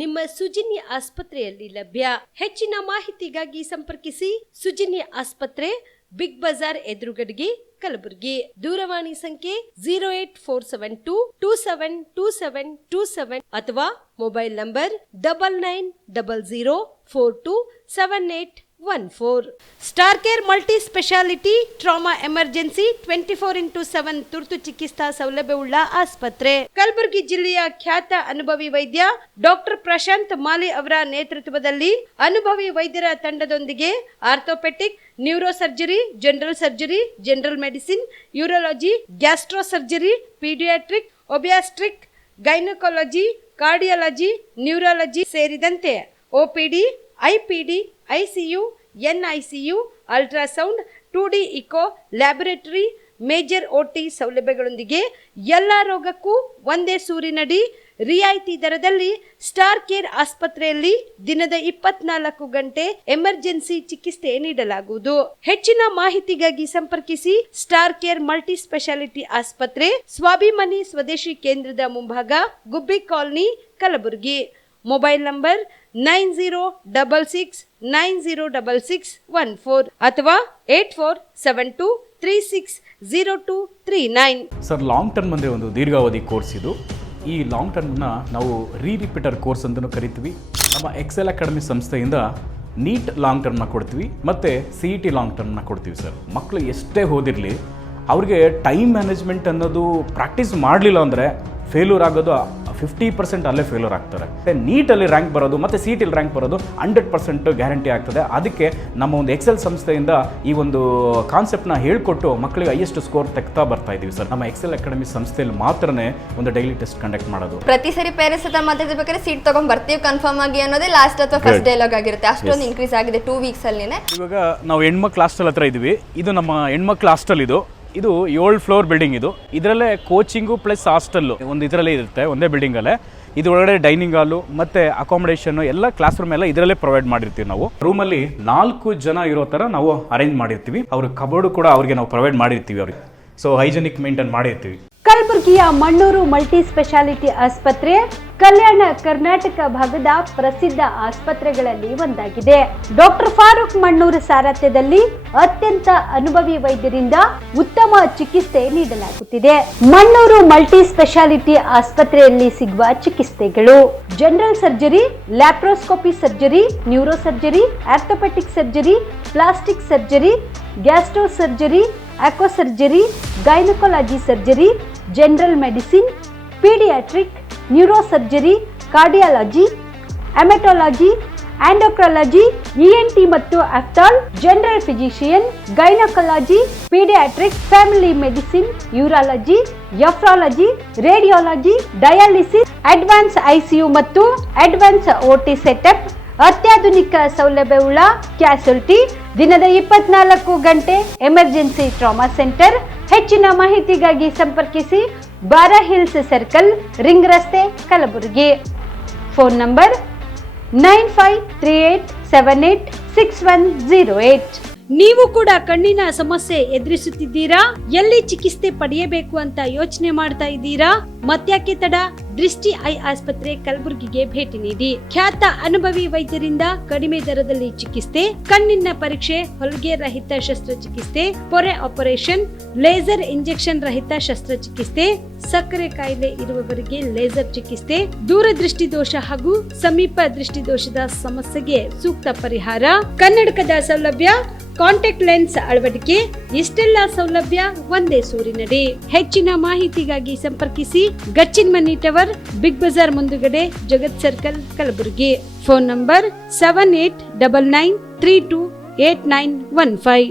ನಿಮ್ಮ ಸುಜಿನಿ ಆಸ್ಪತ್ರೆಯಲ್ಲಿ ಲಭ್ಯ. ಹೆಚ್ಚಿನ ಮಾಹಿತಿಗಾಗಿ ಸಂಪರ್ಕಿಸಿ ಸುಜಿನಿ ಆಸ್ಪತ್ರೆ, ಬಿಗ್ ಬಜಾರ್ ಎದುರುಗಡೆಗೆ ಕಲಬುರಗಿ. ದೂರವಾಣಿ ಸಂಖ್ಯೆ 08472272727 ಅಥವಾ mobile number 9900427814. Star care multi speciality trauma emergency 24x7 ತುರ್ತು ಚಿಕಿತ್ಸಾ ಸೌಲಭ್ಯವುಳ್ಳ ಆಸ್ಪತ್ರೆ. ಕಲಬುರಗಿ ಜಿಲ್ಲೆಯ ಖ್ಯಾತ ಅನುಭವಿ ವೈದ್ಯ ಡಾಕ್ಟರ್ ಪ್ರಶಾಂತ್ ಮಾಲಿ ಅವರ ನೇತೃತ್ವದಲ್ಲಿ ಅನುಭವಿ ವೈದ್ಯರ ತಂಡದೊಂದಿಗೆ orthopaedic, neuro surgery, general surgery, general medicine, urology, gastro surgery, paediatric, obstetric, gynaecology, cardiology, neurology ಸೇರಿದಂತೆ OPD, IPD, ICU, NICU, ultrasound, 2D echo, laboratory, major OT ಸೌಲಭ್ಯಗಳೊಂದಿಗೆ ಎಲ್ಲ ರೋಗಕ್ಕೂ ಒಂದೇ ಸೂರಿನಡಿ ರಿಯಾಯಿತಿ ದರದಲ್ಲಿ ಸ್ಟಾರ್ ಕೇರ್ ಆಸ್ಪತ್ರೆಯಲ್ಲಿ ದಿನದ 24 ಗಂಟೆ ಎಮರ್ಜೆನ್ಸಿ ಚಿಕಿತ್ಸೆ ನೀಡಲಾಗುವುದು. ಹೆಚ್ಚಿನ ಮಾಹಿತಿಗಾಗಿ ಸಂಪರ್ಕಿಸಿ ಸ್ಟಾರ್ ಕೇರ್ ಮಲ್ಟಿ ಸ್ಪೆಷಾಲಿಟಿ ಆಸ್ಪತ್ರೆ, ಸ್ವಾಭಿಮಾನಿ ಸ್ವದೇಶಿ ಕೇಂದ್ರದ ಮುಂಭಾಗ, ಗುಬ್ಬಿ ಕಾಲನಿ, ಕಲಬುರಗಿ. ಮೊಬೈಲ್ ನಂಬರ್ 9066906614 ಅಥವಾ 8472360239. ಸರ್, ಲಾಂಗ್ ಟರ್ಮ್ ಅಂದರೆ ಒಂದು ದೀರ್ಘಾವಧಿ ಕೋರ್ಸ್ ಇದು. ಈ ಲಾಂಗ್ ಟರ್ಮ್ನ ನಾವು ರಿಪೀಟರ್ ಕೋರ್ಸ್ ಅಂತಲೂ ಕರಿತೀವಿ. ನಮ್ಮ ಎಕ್ಸೆಲ್ ಅಕಾಡೆಮಿ ಸಂಸ್ಥೆಯಿಂದ ನೀಟ್ ಲಾಂಗ್ ಟರ್ಮ್ನ ಕೊಡ್ತೀವಿ ಮತ್ತು CET ಲಾಂಗ್ ಟರ್ಮ್ನ ಕೊಡ್ತೀವಿ ಸರ್. ಮಕ್ಕಳು ಎಷ್ಟೇ ಓದಿರಲಿ, ಅವ್ರಿಗೆ ಟೈಮ್ ಮ್ಯಾನೇಜ್ಮೆಂಟ್ ಅನ್ನೋದು ಪ್ರಾಕ್ಟೀಸ್ ಮಾಡಲಿಲ್ಲ ಅಂದರೆ ಫೇಲ್ಯೂರ್ ಆಗೋದು 50% ಅಲ್ಲೇ ಫೇಲ್ಯೂರ್ ಆಗ್ತಾರೆ. ನೀಟಲ್ಲಿ ರ್ಯಾಂಕ್ ಬರೋದು ಮತ್ತು CETಲಿ ರ್ಯಾಂಕ್ ಬರೋದು 100% ಗ್ಯಾರಂಟಿ ಆಗ್ತದೆ. ಅದಕ್ಕೆ ನಮ್ಮ ಒಂದು ಎಕ್ಸೆಲ್ ಸಂಸ್ಥೆಯಿಂದ ಈ ಒಂದು ಕಾನ್ಸೆಪ್ಟ್ನ ಹೇಳ್ಕೊಟ್ಟು ಮಕ್ಕಳಿಗೆ ಹೈಯೆಸ್ಟ್ ಸ್ಕೋರ್ ತೆಗ್ತಾ ಬರ್ತಾ ಇದ್ದೀವಿ ಸರ್. ನಮ್ಮ ಎಕ್ಸೆಲ್ ಅಕಾಡೆಮಿ ಸಂಸ್ಥೆಯಲ್ಲಿ ಮಾತ್ರನೇ ಒಂದು ಡೈಲಿ ಟೆಸ್ಟ್ ಕಂಡಕ್ಟ್ ಮಾಡೋದು. ಪ್ರತಿ ಸರಿ ಪೇರೆಂಟ್ಸ್ ಹತ್ರ ಮಾತಾಡ್ಬೇಕಾದ್ರೆ ಸೀಟ್ ತಗೊಂಡ್ ಬರ್ತೀವಿ ಕನ್ಫರ್ಮ್ ಆಗಿ ಅನ್ನೋದೇ ಲಾಸ್ಟ್ ಅಥವಾ ಫಸ್ಟ್ ಡೈಲಾಗ್ ಆಗಿರುತ್ತೆ. ಅಷ್ಟೊಂದು ಇನ್ಕ್ರೀಸ್ ಆಗಿದೆ 2 weeks ಅಲ್ಲಿನೇ. ಇವಾಗ ನಾವು ಹೆಣ್ಮಕ್ಳು ಹಾಸ್ಟೆಲ್ ಹತ್ರ ಇದ್ದೀವಿ. ಇದು ನಮ್ಮ ಹೆಣ್ಮಕ್ಳು ಹಾಸ್ಟೆಲ್. ಇದು 7 ಫ್ಲೋರ್ ಬಿಲ್ಡಿಂಗ್. ಇದರಲ್ಲೇ ಕೋಚಿಂಗು ಪ್ಲಸ್ ಹಾಸ್ಟೆಲ್ಲು ಒಂದು ಇದರಲ್ಲೇ ಇರುತ್ತೆ, ಒಂದೇ ಬಿಲ್ಡಿಂಗಲ್ಲೇ. ಇದರೊಳಗಡೆ ಡೈನಿಂಗ್ ಹಾಲು ಮತ್ತು ಅಕಾಮಿಡೇಷನ್ ಎಲ್ಲ ಕ್ಲಾಸ್ ರೂಮ್ ಎಲ್ಲ ಇದರಲ್ಲೇ ಪ್ರೊವೈಡ್ ಮಾಡಿರ್ತೀವಿ. ನಾವು ರೂಮಲ್ಲಿ 4 ಜನ ಇರೋ ಥರ ನಾವು ಅರೇಂಜ್ ಮಾಡಿರ್ತೀವಿ. ಅವ್ರ ಕಬೋರ್ಡು ಕೂಡ ಅವ್ರಿಗೆ ನಾವು ಪ್ರೊವೈಡ್ ಮಾಡಿರ್ತೀವಿ. ಅವ್ರಿಗೆ ಸೊ ಹೈಜೆನಿಕ್ ಮೇಂಟೈನ್ ಮಾಡಿರ್ತೀವಿ. ಕಲಬುರಗಿಯ ಮಣ್ಣೂರು ಮಲ್ಟಿ ಸ್ಪೆಷಾಲಿಟಿ ಆಸ್ಪತ್ರೆ ಕಲ್ಯಾಣ ಕರ್ನಾಟಕ ಭಾಗದ ಪ್ರಸಿದ್ಧ ಆಸ್ಪತ್ರೆಗಳಲ್ಲಿ ಒಂದಾಗಿದೆ. ಡಾಕ್ಟರ್ ಫಾರೂಕ್ ಮಣ್ಣೂರು ಸಾರಥ್ಯದಲ್ಲಿ ಅತ್ಯಂತ ಅನುಭವಿ ವೈದ್ಯರಿಂದ ಉತ್ತಮ ಚಿಕಿತ್ಸೆ ನೀಡಲಾಗುತ್ತಿದೆ. ಮಣ್ಣೂರು ಮಲ್ಟಿ ಸ್ಪೆಷಾಲಿಟಿ ಆಸ್ಪತ್ರೆಯಲ್ಲಿ ಸಿಗುವ ಚಿಕಿತ್ಸೆಗಳು: general surgery, laparoscopy surgery, neuro surgery, orthopaedic surgery, plastic surgery, gastro surgery, aqua surgery, gynaecology surgery, general medicine, paediatric, neuro surgery, cardiology, haematology, endocrinology, ENT ಮತ್ತು ophthal, general physician, gynaecology, paediatric, family medicine, urology, nephrology, radiology, dialysis, advance ICU ಮತ್ತು advance OT setup, ಅತ್ಯಾಧುನಿಕ ಸೌಲಭ್ಯವುಳ್ಳ ಕ್ಯಾಸುಲಿಟಿ, ದಿನದ 24 ಗಂಟೆ emergency trauma centre. ಹೆಚ್ಚಿನ ಮಾಹಿತಿಗಾಗಿ ಸಂಪರ್ಕಿಸಿ ಬಾರಾ hills circle, ring ರಸ್ತೆ, ಕಲಬುರಗಿ. Phone number 9538786108. ನೀವು ಕೂಡ ಕಣ್ಣಿನ ಸಮಸ್ಯೆ ಎದುರಿಸುತ್ತಿದ್ದೀರಾ? ಎಲ್ಲಿ ಚಿಕಿತ್ಸೆ ಪಡೆಯಬೇಕು ಅಂತ ಯೋಚನೆ ಮಾಡ್ತಾ ಇದ್ದೀರಾ? ಮತ್ಯಾಕೆ ತಡ? ದೃಷ್ಟಿ ಐ ಆಸ್ಪತ್ರೆ ಕಲಬುರಗಿಗೆ ಭೇಟಿ ನೀಡಿ. ಖ್ಯಾತ ಅನುಭವಿ ವೈದ್ಯರಿಂದ ಕಡಿಮೆ ದರದಲ್ಲಿ ಚಿಕಿತ್ಸೆ, ಕಣ್ಣಿನ ಪರೀಕ್ಷೆ, ಹೊಲಿಗೆ ರಹಿತ ಶಸ್ತ್ರಚಿಕಿತ್ಸೆ, ಪೊರೆ ಆಪರೇಷನ್, ಲೇಸರ್ ಇಂಜೆಕ್ಷನ್ ರಹಿತ ಶಸ್ತ್ರಚಿಕಿತ್ಸೆ, ಸಕ್ಕರೆ ಕಾಯಿಲೆ ಇರುವವರಿಗೆ ಲೇಸರ್ ಚಿಕಿತ್ಸೆ, ದೂರದೃಷ್ಟಿ ದೋಷ ಹಾಗೂ ಸಮೀಪ ದೃಷ್ಟಿ ದೋಷದ ಸಮಸ್ಯೆಗೆ ಸೂಕ್ತ ಪರಿಹಾರ, ಕನ್ನಡಕದ ಸೌಲಭ್ಯ, ಕಾಂಟ್ಯಾಕ್ಟ್ ಲೆನ್ಸ್ ಅಳವಡಿಕೆ, ಇಷ್ಟೆಲ್ಲ ಸೌಲಭ್ಯ ಒಂದೇ ಸೂರಿನಡಿ. ಹೆಚ್ಚಿನ ಮಾಹಿತಿಗಾಗಿ ಸಂಪರ್ಕಿಸಿ ಗಚ್ಚಿನ್ಮನಿ ಟವರ್, ಬಿಗ್ ಬಜಾರ್ ಮುಂದುಗಡೆ, Jagat circle, Kalaburagi. Phone number 7899328915.